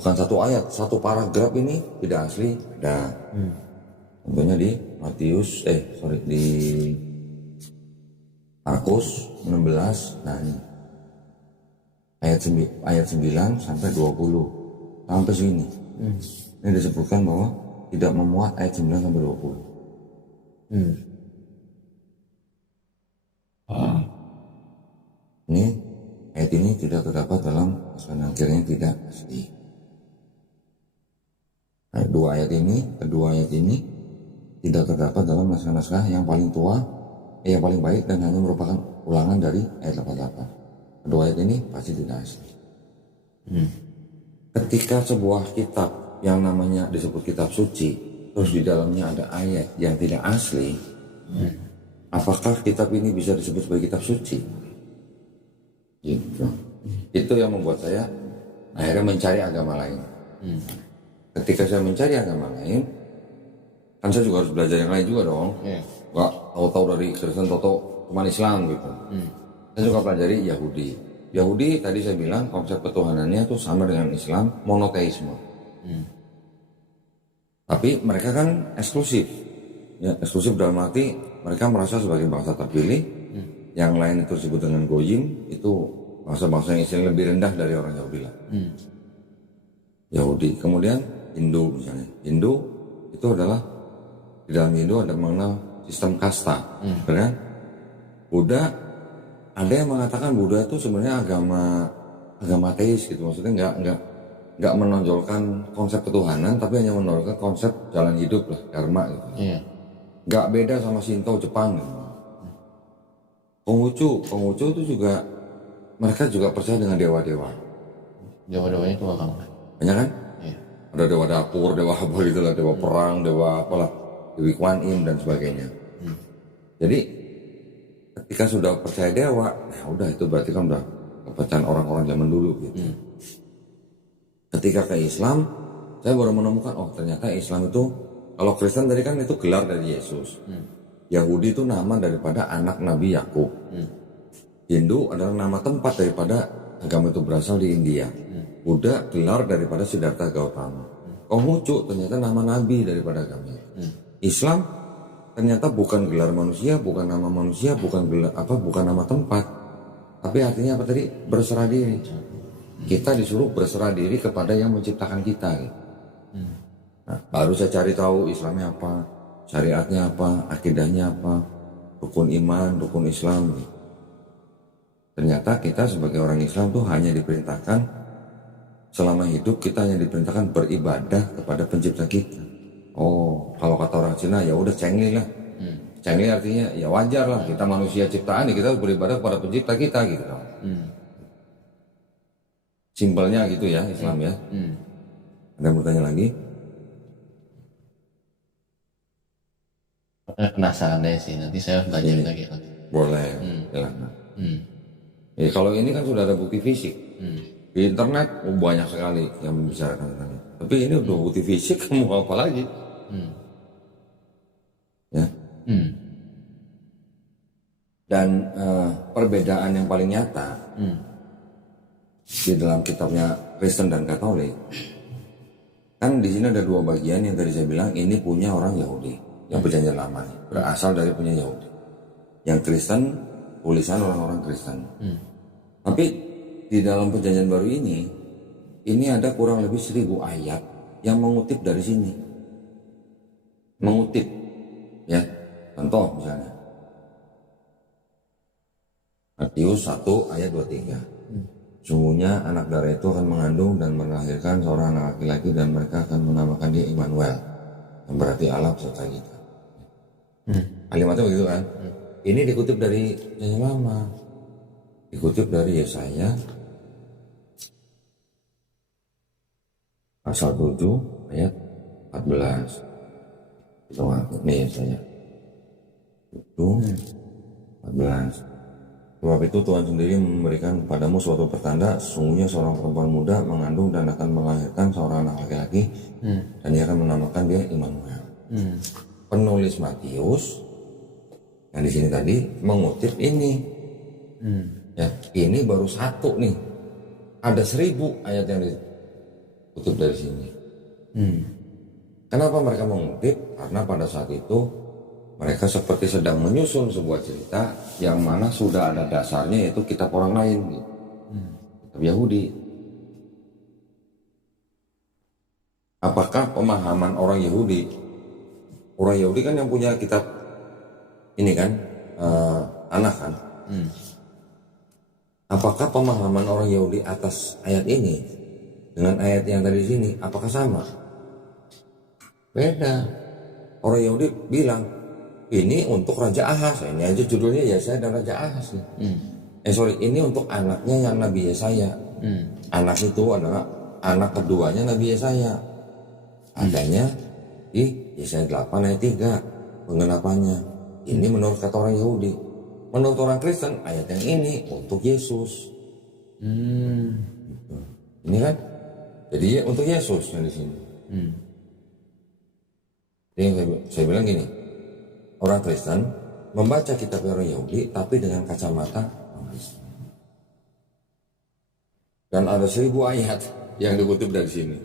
bukan satu ayat, satu paragraf ini tidak asli ada. Contohnya di Matius, di Markus 16, nah ini ayat 9 sampai 20 sampai sini. Ini disebutkan bahwa tidak memuat ayat 9 sampai 20. Ini ayat ini tidak terdapat dalam naskah, kiranya tidak asli. Nah, kedua ayat ini tidak terdapat dalam naskah-naskah yang paling tua, yang paling baik dan hanya merupakan ulangan dari ayat 88. Kedua ayat ini pasti tidak asli. Ketika sebuah kitab yang namanya disebut kitab suci, terus di dalamnya ada ayat yang tidak asli, apakah kitab ini bisa disebut sebagai kitab suci? Gitu. Itu yang membuat saya akhirnya mencari agama lain. Ketika saya mencari agama lain, kan saya juga harus belajar yang lain juga dong. Nggak tahu-tahu dari Kristen, tahu-tahu cuma Islam gitu. Saya juga pelajari Yahudi. Yahudi tadi saya bilang konsep ketuhanannya itu sama dengan Islam, monoteisme. Tapi mereka kan eksklusif. Ya, eksklusif dalam arti mereka merasa sebagai bangsa terpilih. Yang lain itu disebut dengan goyim, itu bangsa-bangsa yang istilahnya lebih rendah dari orang Yahudi lah. Yahudi. Kemudian Hindu misalnya. Hindu itu adalah, di dalam Hindu ada mengenal sistem kasta. Kan? Buddha, ada yang mengatakan Buddha itu sebenarnya agama ateis gitu. Maksudnya nggak menonjolkan konsep ketuhanan, tapi hanya menonjolkan konsep jalan hidup lah, karma gitu. Nggak beda sama Shinto Jepang gitu. Konghucu itu juga, mereka juga percaya dengan dewa-dewa. Dewa-dewanya itu apa? Banyak kan? Ada dewa dapur, dewa apa gitu lah, dewa perang, dewa apalah, Dewi Kuan Im dan sebagainya. Jadi ketika sudah percaya dewa, ya udah itu berarti kan udah kepercayaan orang-orang zaman dulu gitu. Ketika ke Islam, saya baru menemukan ternyata Islam itu, kalau Kristen tadi kan itu gelar dari Yesus. Yahudi itu nama daripada anak Nabi Yakub. Hindu adalah nama tempat daripada agama itu berasal di India. Buddha gelar daripada Siddhartha Gautama. Konghucu ternyata nama nabi daripada agama. Islam ternyata bukan gelar manusia, bukan nama manusia, bukan nama tempat. Tapi artinya apa tadi? Berserah diri. Kita disuruh berserah diri kepada yang menciptakan kita. Gitu. Nah, baru saya cari tahu Islamnya apa, syariatnya apa, akidahnya apa, rukun iman, rukun Islam. Gitu. Ternyata kita sebagai orang Islam tuh hanya diperintahkan, selama hidup kita hanya diperintahkan beribadah kepada pencipta kita. Kalau kata orang Cina ya udah cengli lah. Cengli artinya ya wajar lah, kita manusia ciptaan ya kita harus beribadah kepada pencipta kita gitu. Simpelnya gitu ya Islam ya. Ada yang bertanya lagi? Penasaran deh sih, nanti saya belajar lagi. Boleh. Ya, kalau ini kan sudah ada bukti fisik. Di internet banyak sekali yang membicarakan tentang itu. Tapi ini udah bukti fisik, mau apa lagi? Ya. Dan perbedaan yang paling nyata di dalam kitabnya Kristen dan Katolik, kan di sini ada dua bagian yang tadi saya bilang ini punya orang Yahudi yang perjanjian lama nih, berasal dari punya Yahudi. Yang Kristen tulisan orang-orang Kristen. Tapi di dalam perjanjian baru ini ada kurang lebih 1000 ayat yang mengutip dari sini. Mengutip, ya. Contoh misalnya, Matius 1 ayat 23. Sungguhnya anak darah itu akan mengandung dan melahirkan seorang anak laki-laki dan mereka akan menamakan dia Immanuel, yang berarti Allah beserta kita. Kalimatnya begitu kan? Ini dikutip dari yang lama, dikutip dari Yesaya pasal 7 ayat 14. Itu nih Yesaya 7 14. Sebab itu Tuhan sendiri memberikan padamu suatu pertanda, sesungguhnya seorang perempuan muda mengandung dan akan melahirkan seorang anak laki-laki, dan dia akan menamakan dia Immanuel. Penulis Matius yang di sini tadi mengutip ini. Ya, ini baru satu nih. Ada 1000 ayat yang dikutip dari sini. Kenapa mereka mengutip? Karena pada saat itu mereka seperti sedang menyusun sebuah cerita yang mana sudah ada dasarnya, yaitu kitab orang lain, kitab Yahudi. Apakah pemahaman orang Yahudi kan yang punya kitab ini kan, Tanakh kan? Apakah pemahaman orang Yahudi atas ayat ini dengan ayat yang tadi di sini, apakah sama? Beda. Orang Yahudi bilang, ini untuk Raja Ahaz. Ini aja judulnya Yesaya dan Raja Ahaz. Ini untuk anaknya yang Nabi Yesaya. Anak itu adalah anak keduanya Nabi Yesaya. Adanya di Yesaya 8 ayat 3 pengenapannya. Ini menurut kata orang Yahudi. Menurut orang Kristen ayat yang ini untuk Yesus. Ini kan? Jadi untuk Yesus yang di sini. Jadi saya bilang gini, orang Kristen membaca kitab orang Yahudi tapi dengan kacamata orang Kristen. Dan ada 1000 ayat yang dikutip dari sini.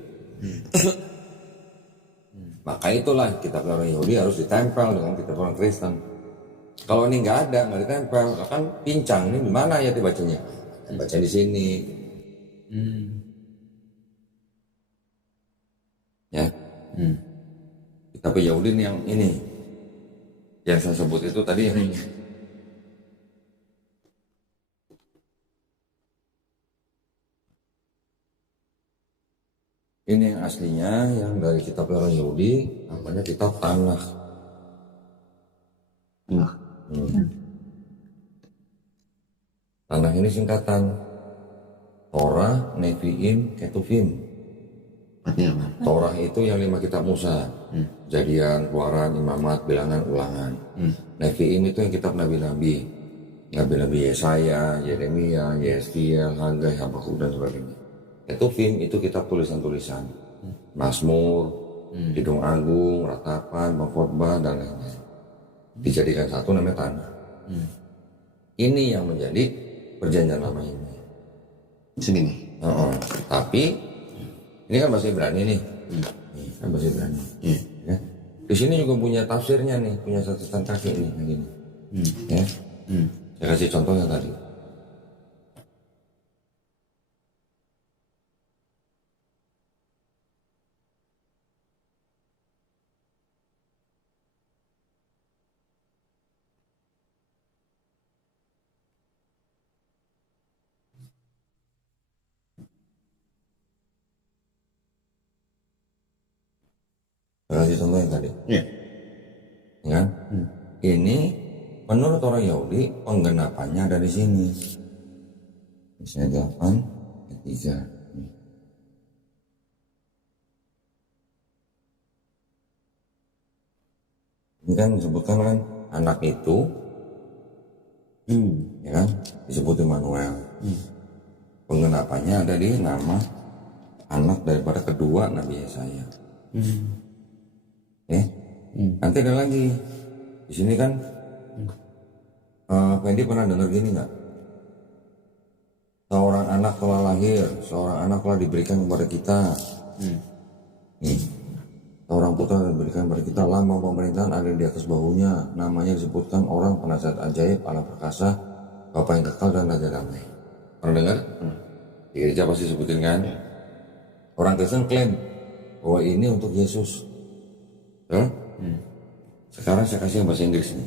Maka itulah kitab orang Yahudi harus ditempel dengan kitab orang Kristen. Kalau ini nggak ada, nggak ditempel, kan pincang. Ini di mana ayat dibacanya? Baca di sini. Ya. Kitab Yahudi ini yang saya sebut itu tadi yang ini. Ini yang aslinya, yang dari kitab orang Yahudi, namanya kitab Tanakh. Tanakh ini singkatan Torah, Nevi'im, Ketuvim. Artinya apa? Torah itu yang 5 kitab Musa, Kejadian, Keluaran, Imamat, Bilangan, Ulangan. Nevi'im itu yang kitab nabi-nabi, nabi-nabi Yesaya, Yeremia, Yeskiel, Hagai, Habakuk dan sebagainya. Ketuvim itu kitab tulisan-tulisan, Mazmur, Kidung Agung, Ratapan, Pengkhotbah dan lain-lain. Dijadikan satu namanya Tanakh. Ini yang menjadi perjanjian lama ini. Segini. Tapi ini kan bahasa Ibrani nih. Kan bahasa Ibrani. Ya. Di sini juga punya tafsirnya nih, punya catatan kaki nih kayak gini. Ya. Saya kasih contohnya tadi. Saya kasih contoh yang tadi. Iya. Ya. Ini menurut orang Yahudi penggenapannya ada di sini. Misalnya 8 ayat 3. Ini kan disebutkan kan anak itu, ya kan, disebut Immanuel. Penggenapannya ada di nama anak daripada kedua Nabi Yesaya. Nanti ada lagi di sini kan. Fendi pernah dengar gini nggak? Seorang anak telah lahir, seorang anak telah diberikan kepada kita. Nih, seorang putra diberikan kepada kita, lambang pemerintahan ada di atas bahunya. Namanya disebutkan orang penasihat ajaib, Allah perkasa, Bapa yang kekal dan Raja damai. Pernah dengar? Di gereja pasti sebutin kan? Orang Kristen klaim bahwa ini untuk Yesus. Sekarang saya kasih yang bahasa Inggris ini.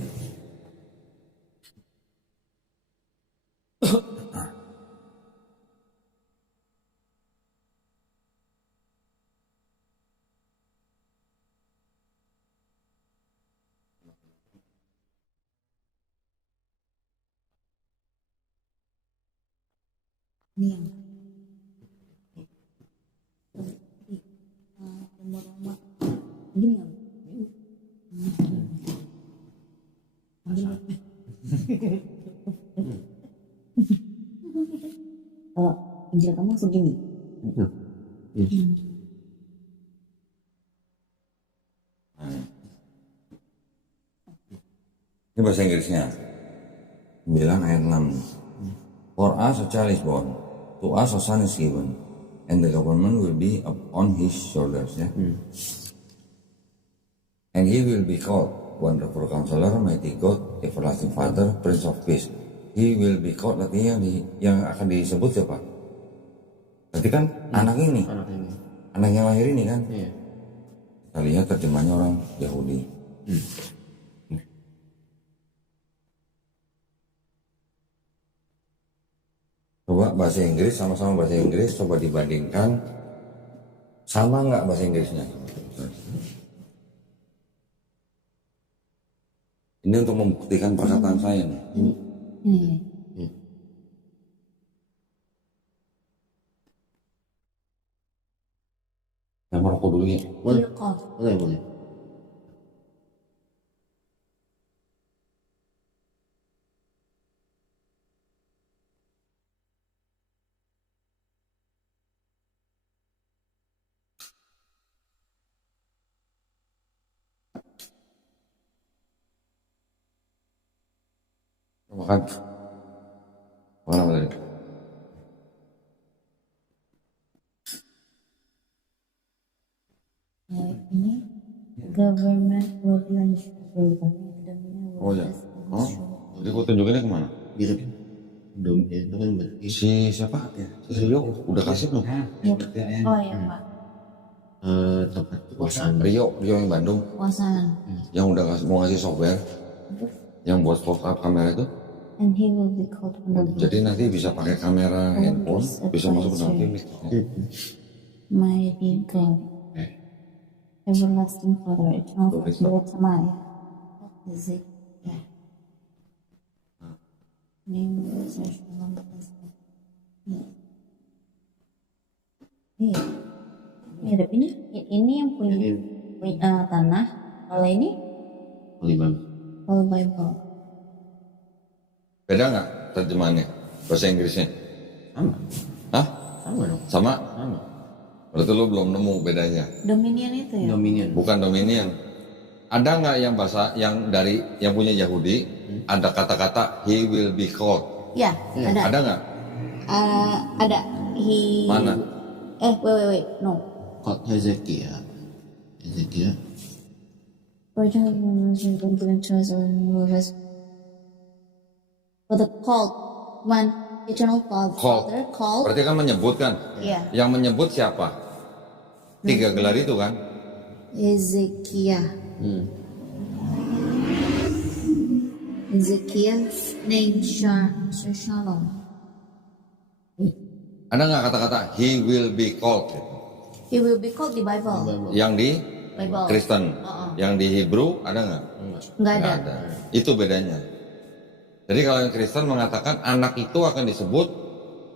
Ini yang rumah-rumah gini ya. Kalau Injil kamu langsung gini. Ini bahasa Inggrisnya. 9 ayat 6. For us a child is born, to us a son is given, and the government will be upon his shoulders. Ya. And he will be called Wonderful Counselor, Mighty God, Everlasting Father, Prince of Peace. He will be called, artinya yang akan disebut siapa? Berarti kan anak ini, anak yang lahir ini kan. Kita lihat terjemahnya orang Yahudi. Coba bahasa Inggris, sama-sama bahasa Inggris, coba dibandingkan, sama nggak bahasa Inggrisnya? Ini untuk membuktikan perkataan saya nih. Saya merokok dulu ya. Boleh. Iya kok. Boleh. Makan. Makan apa tadi? Ini government will be unsure. Oh ya. Oh. Jadi gua tunjukinnya kemana? Gitu kan. Itu kan berarti Si siapa? Si Rio udah kasih belum? Oh ya Pak, tempat kekuasaan. Rio yang Bandung kekuasaan. yang udah mau ngasih software yang buat pop up kamera itu. And he will be called on the Jadi nanti bisa pakai kamera handphone, bisa masuk ke dalam tim. mighty God, everlasting Father, eternal Father, Samaya. Is it? Yeah. Name is Iya. Mirip ini yang punya tanah. Kalau ini kalau Bible. Beda nggak terjemahannya bahasa Inggrisnya? Sama. Hah? Sama dong. Sama? Sama. Berarti lu belum nemu bedanya. Dominion itu ya? Dominion. Bukan Dominion. Ada nggak yang bahasa yang dari yang punya Yahudi ada kata-kata he will be called? Ya, ada. Ada nggak? Ada. He. Mana? Wait, no. Kod Hezekiah. For the called one, eternal Father called. Berarti kan menyebut kan? Iya. Yang menyebut siapa? 3 gelar itu kan? Hezekiah. Hezekiah name Shalom. Ada nggak kata-kata he will be called? He will be called di Bible. Yang di Bible. Kristen, yang di Hebrew ada nggak? Nggak ada. Nggak ada. Itu bedanya. Jadi kalau yang Kristen mengatakan anak itu akan disebut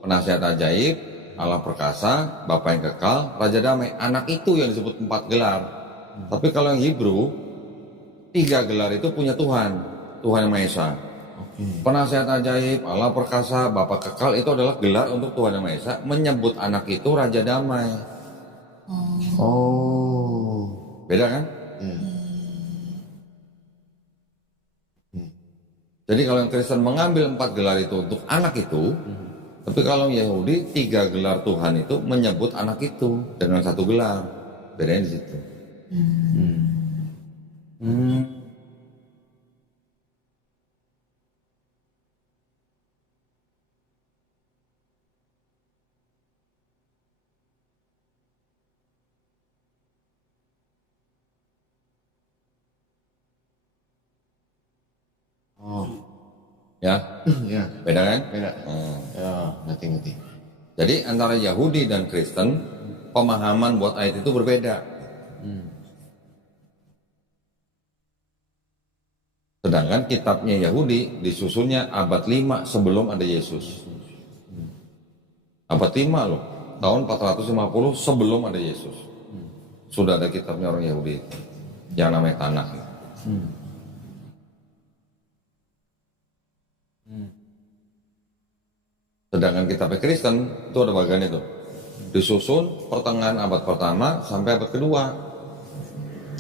penasihat ajaib, Allah perkasa, Bapa yang kekal, Raja damai. Anak itu yang disebut 4 gelar. Tapi kalau yang Hebrew 3 gelar itu punya Tuhan yang Maha Esa. Penasihat ajaib, Allah perkasa, Bapa kekal itu adalah gelar untuk Tuhan yang Maha Esa, menyebut anak itu Raja damai. Oh. Beda kan? Jadi kalau yang Kristen mengambil 4 gelar itu untuk anak itu, tapi kalau yang Yahudi 3 gelar Tuhan itu menyebut anak itu dengan 1 gelar. Bedanya di situ. Oh. Ya, Ya. beda kan? Beda. Ya, ngerti. Jadi antara Yahudi dan Kristen pemahaman buat ayat itu berbeda. Sedangkan kitabnya Yahudi disusunnya abad 5 sebelum ada Yesus. Abad 5 loh, tahun 450 sebelum ada Yesus. Sudah ada kitabnya orang Yahudi yang namanya Tanakh. Sedangkan kitabnya Kristen itu ada bagian itu. Disusun pertengahan abad pertama sampai abad kedua.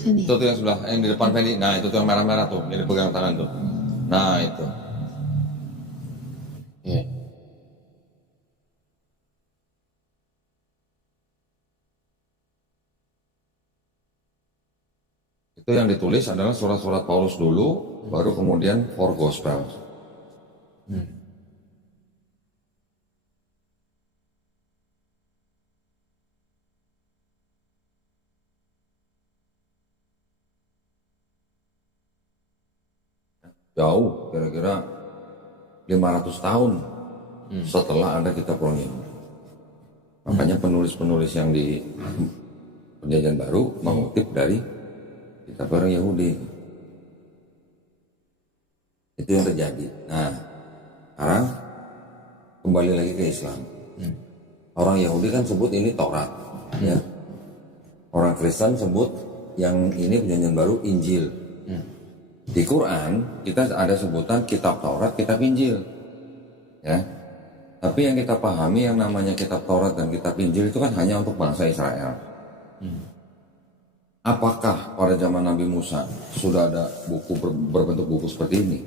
Ini. Itu tuh yang sebelah, yang di depan Fendi. Nah itu tuh yang merah-merah tuh, yang dipegang tangan tuh. Nah itu. Iya. Itu yang ditulis adalah surat-surat Paulus dulu, baru kemudian Four Gospels. Jauh, kira-kira 500 tahun setelah ada kitab orang Yahudi. Makanya penulis-penulis yang di Perjanjian Baru mengutip dari kitab orang Yahudi. Itu yang terjadi. Nah, sekarang kembali lagi ke Islam. Orang Yahudi kan sebut ini Taurat, ya. Orang Kristen sebut yang ini Perjanjian Baru Injil. Di Quran kita ada sebutan kitab Taurat, kitab Injil, ya. Tapi yang kita pahami yang namanya kitab Taurat dan kitab Injil itu kan hanya untuk bangsa Israel. Apakah pada zaman Nabi Musa sudah ada buku berbentuk buku seperti ini?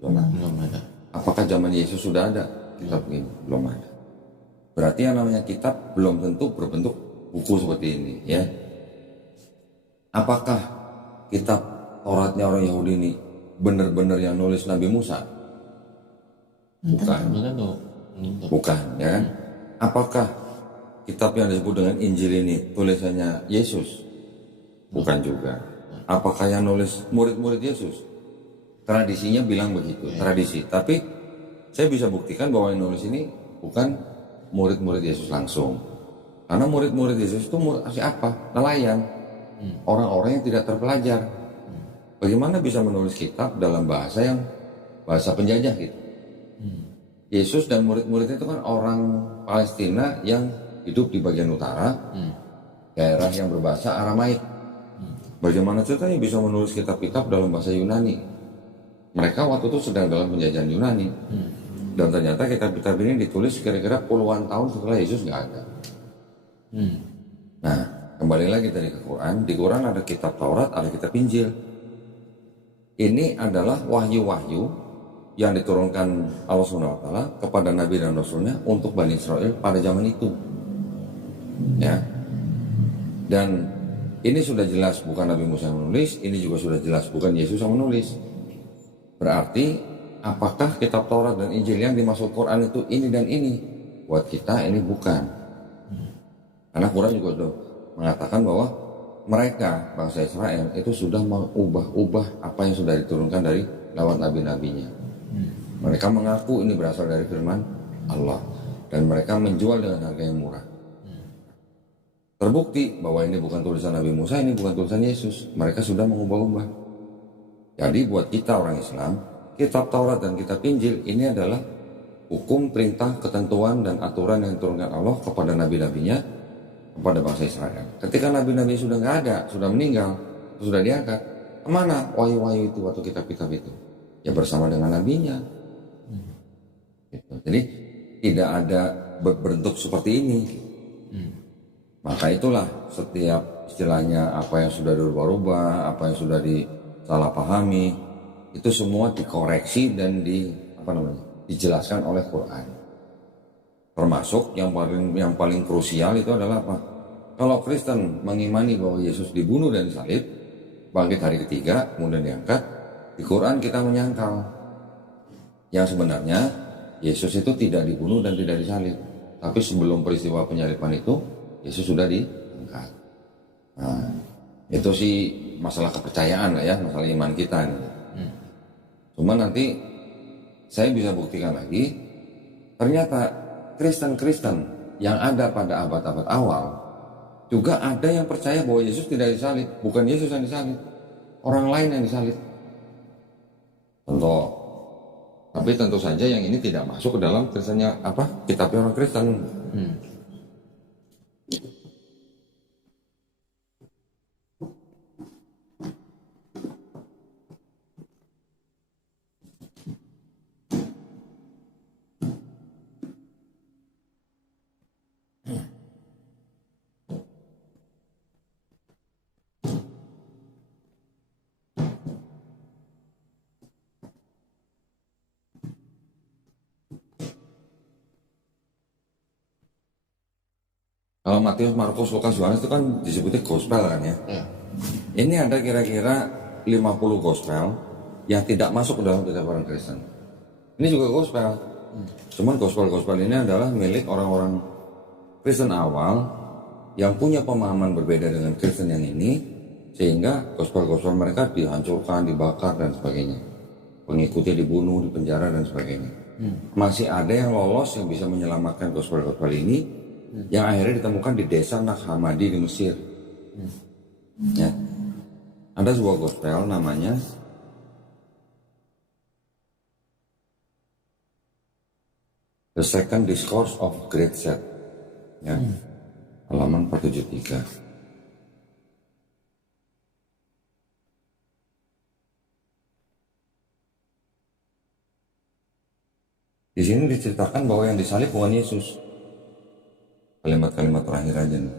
Belum ada. Apakah zaman Yesus sudah ada kitab ini? Belum ada. Berarti yang namanya kitab belum tentu berbentuk buku seperti ini, ya. Apakah kitab Tauratnya orang Yahudi ini benar-benar yang nulis Nabi Musa? Bukan. Bukan, ya kan? Apakah kitab yang disebut dengan Injil ini tulisannya Yesus? Bukan juga. Apakah yang nulis murid-murid Yesus? Tradisinya bilang begitu, tradisi. Tapi saya bisa buktikan bahwa yang nulis ini bukan murid-murid Yesus langsung. Karena murid-murid Yesus itu siapa? Nelayan. Orang-orang yang tidak terpelajar. Bagaimana bisa menulis kitab dalam bahasa penjajah gitu? Yesus dan murid-muridnya itu kan orang Palestina yang hidup di bagian utara, daerah yang berbahasa Aramaik. Bagaimana ceritanya bisa menulis kitab-kitab dalam bahasa Yunani? Mereka waktu itu sedang dalam penjajahan Yunani. Dan ternyata kitab-kitab ini ditulis kira-kira puluhan tahun setelah Yesus nggak ada. Nah, kembali lagi tadi ke Quran. Di Quran ada kitab Taurat, ada kitab Injil. Ini adalah wahyu-wahyu yang diturunkan Allah SWT kepada Nabi dan Rasulnya untuk Bani Israel pada zaman itu. Ya. Dan ini sudah jelas bukan Nabi Musa yang menulis, ini juga sudah jelas bukan Yesus yang menulis. Berarti apakah kitab Taurat dan Injil yang dimaksud Quran itu ini dan ini? Buat kita ini bukan. Karena Quran juga sudah mengatakan bahwa mereka, bangsa Israel, itu sudah mengubah-ubah apa yang sudah diturunkan dari lewat nabi-nabinya. Mereka mengaku ini berasal dari firman Allah. Dan mereka menjual dengan harga yang murah. Terbukti bahwa ini bukan tulisan Nabi Musa, ini bukan tulisan Yesus. Mereka sudah mengubah-ubah. Jadi buat kita orang Islam, kitab Taurat dan kitab Injil ini adalah hukum, perintah, ketentuan, dan aturan yang diturunkan Allah kepada nabi-nabinya, kepada bangsa Israel. Ketika nabi-nabi sudah nggak ada, sudah meninggal, sudah diangkat, kemana wahyu-wahyu itu atau kitab-kitab itu? Ya bersama dengan nabinya. Gitu. Jadi tidak ada berbentuk seperti ini. Maka itulah setiap istilahnya apa yang sudah dirubah-rubah, apa yang sudah disalahpahami, itu semua dikoreksi dan dijelaskan oleh Quran. Termasuk yang paling krusial itu adalah apa? Kalau Kristen mengimani bahwa Yesus dibunuh dan disalib, bangkit hari ketiga, kemudian diangkat, di Quran kita menyangkal yang sebenarnya Yesus itu tidak dibunuh dan tidak disalib. Tapi sebelum peristiwa penyaliban itu, Yesus sudah diangkat. Nah, itu sih masalah kepercayaan lah ya, masalah iman kita nih. Cuma nanti saya bisa buktikan lagi, ternyata Kristen-Kristen yang ada pada abad-abad awal juga ada yang percaya bahwa Yesus tidak disalib, bukan Yesus yang disalib, orang lain yang disalib. Contoh, tapi tentu saja yang ini tidak masuk ke dalam tulisannya kitabnya orang Kristen. Kalau Matius, Markus, Lukas, Yohanes itu kan disebutnya gospel kan ya. Ini ada kira-kira 50 gospel yang tidak masuk ke dalam kitab orang Kristen. Ini juga gospel. Cuman gospel-gospel ini adalah milik orang-orang Kristen awal yang punya pemahaman berbeda dengan Kristen yang ini, sehingga gospel-gospel mereka dihancurkan, dibakar dan sebagainya. Pengikutnya dibunuh, dipenjara dan sebagainya. Masih ada yang lolos yang bisa menyelamatkan gospel-gospel ini, yang akhirnya ditemukan di desa Nag Hammadi di Mesir. Ya. Ada sebuah gospel namanya The Second Discourse of Great Set. Ya. Halaman 473. Di sini diceritakan bahwa yang disalib bukan Yesus. Kalimat-kalimat terakhir aja nih.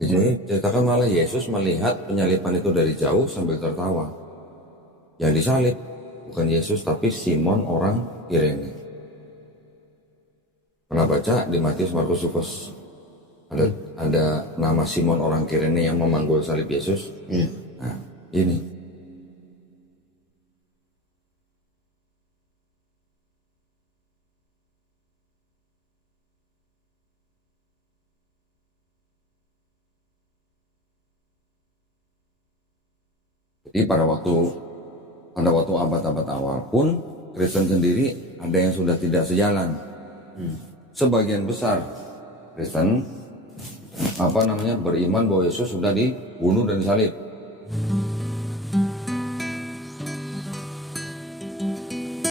Jadi ceritakan malah Yesus melihat penyaliban itu dari jauh sambil tertawa. Yang disalib bukan Yesus tapi Simon orang Kirene. Pernah baca di Matius, Markus, Lukas, ada nama Simon orang Kirene yang memanggul salib Yesus. Iya. Nah, ini. Jadi pada waktu abad-abad awal pun Kristen sendiri ada yang sudah tidak sejalan. Sebagian besar Kristen beriman bahwa Yesus sudah dibunuh dan disalib.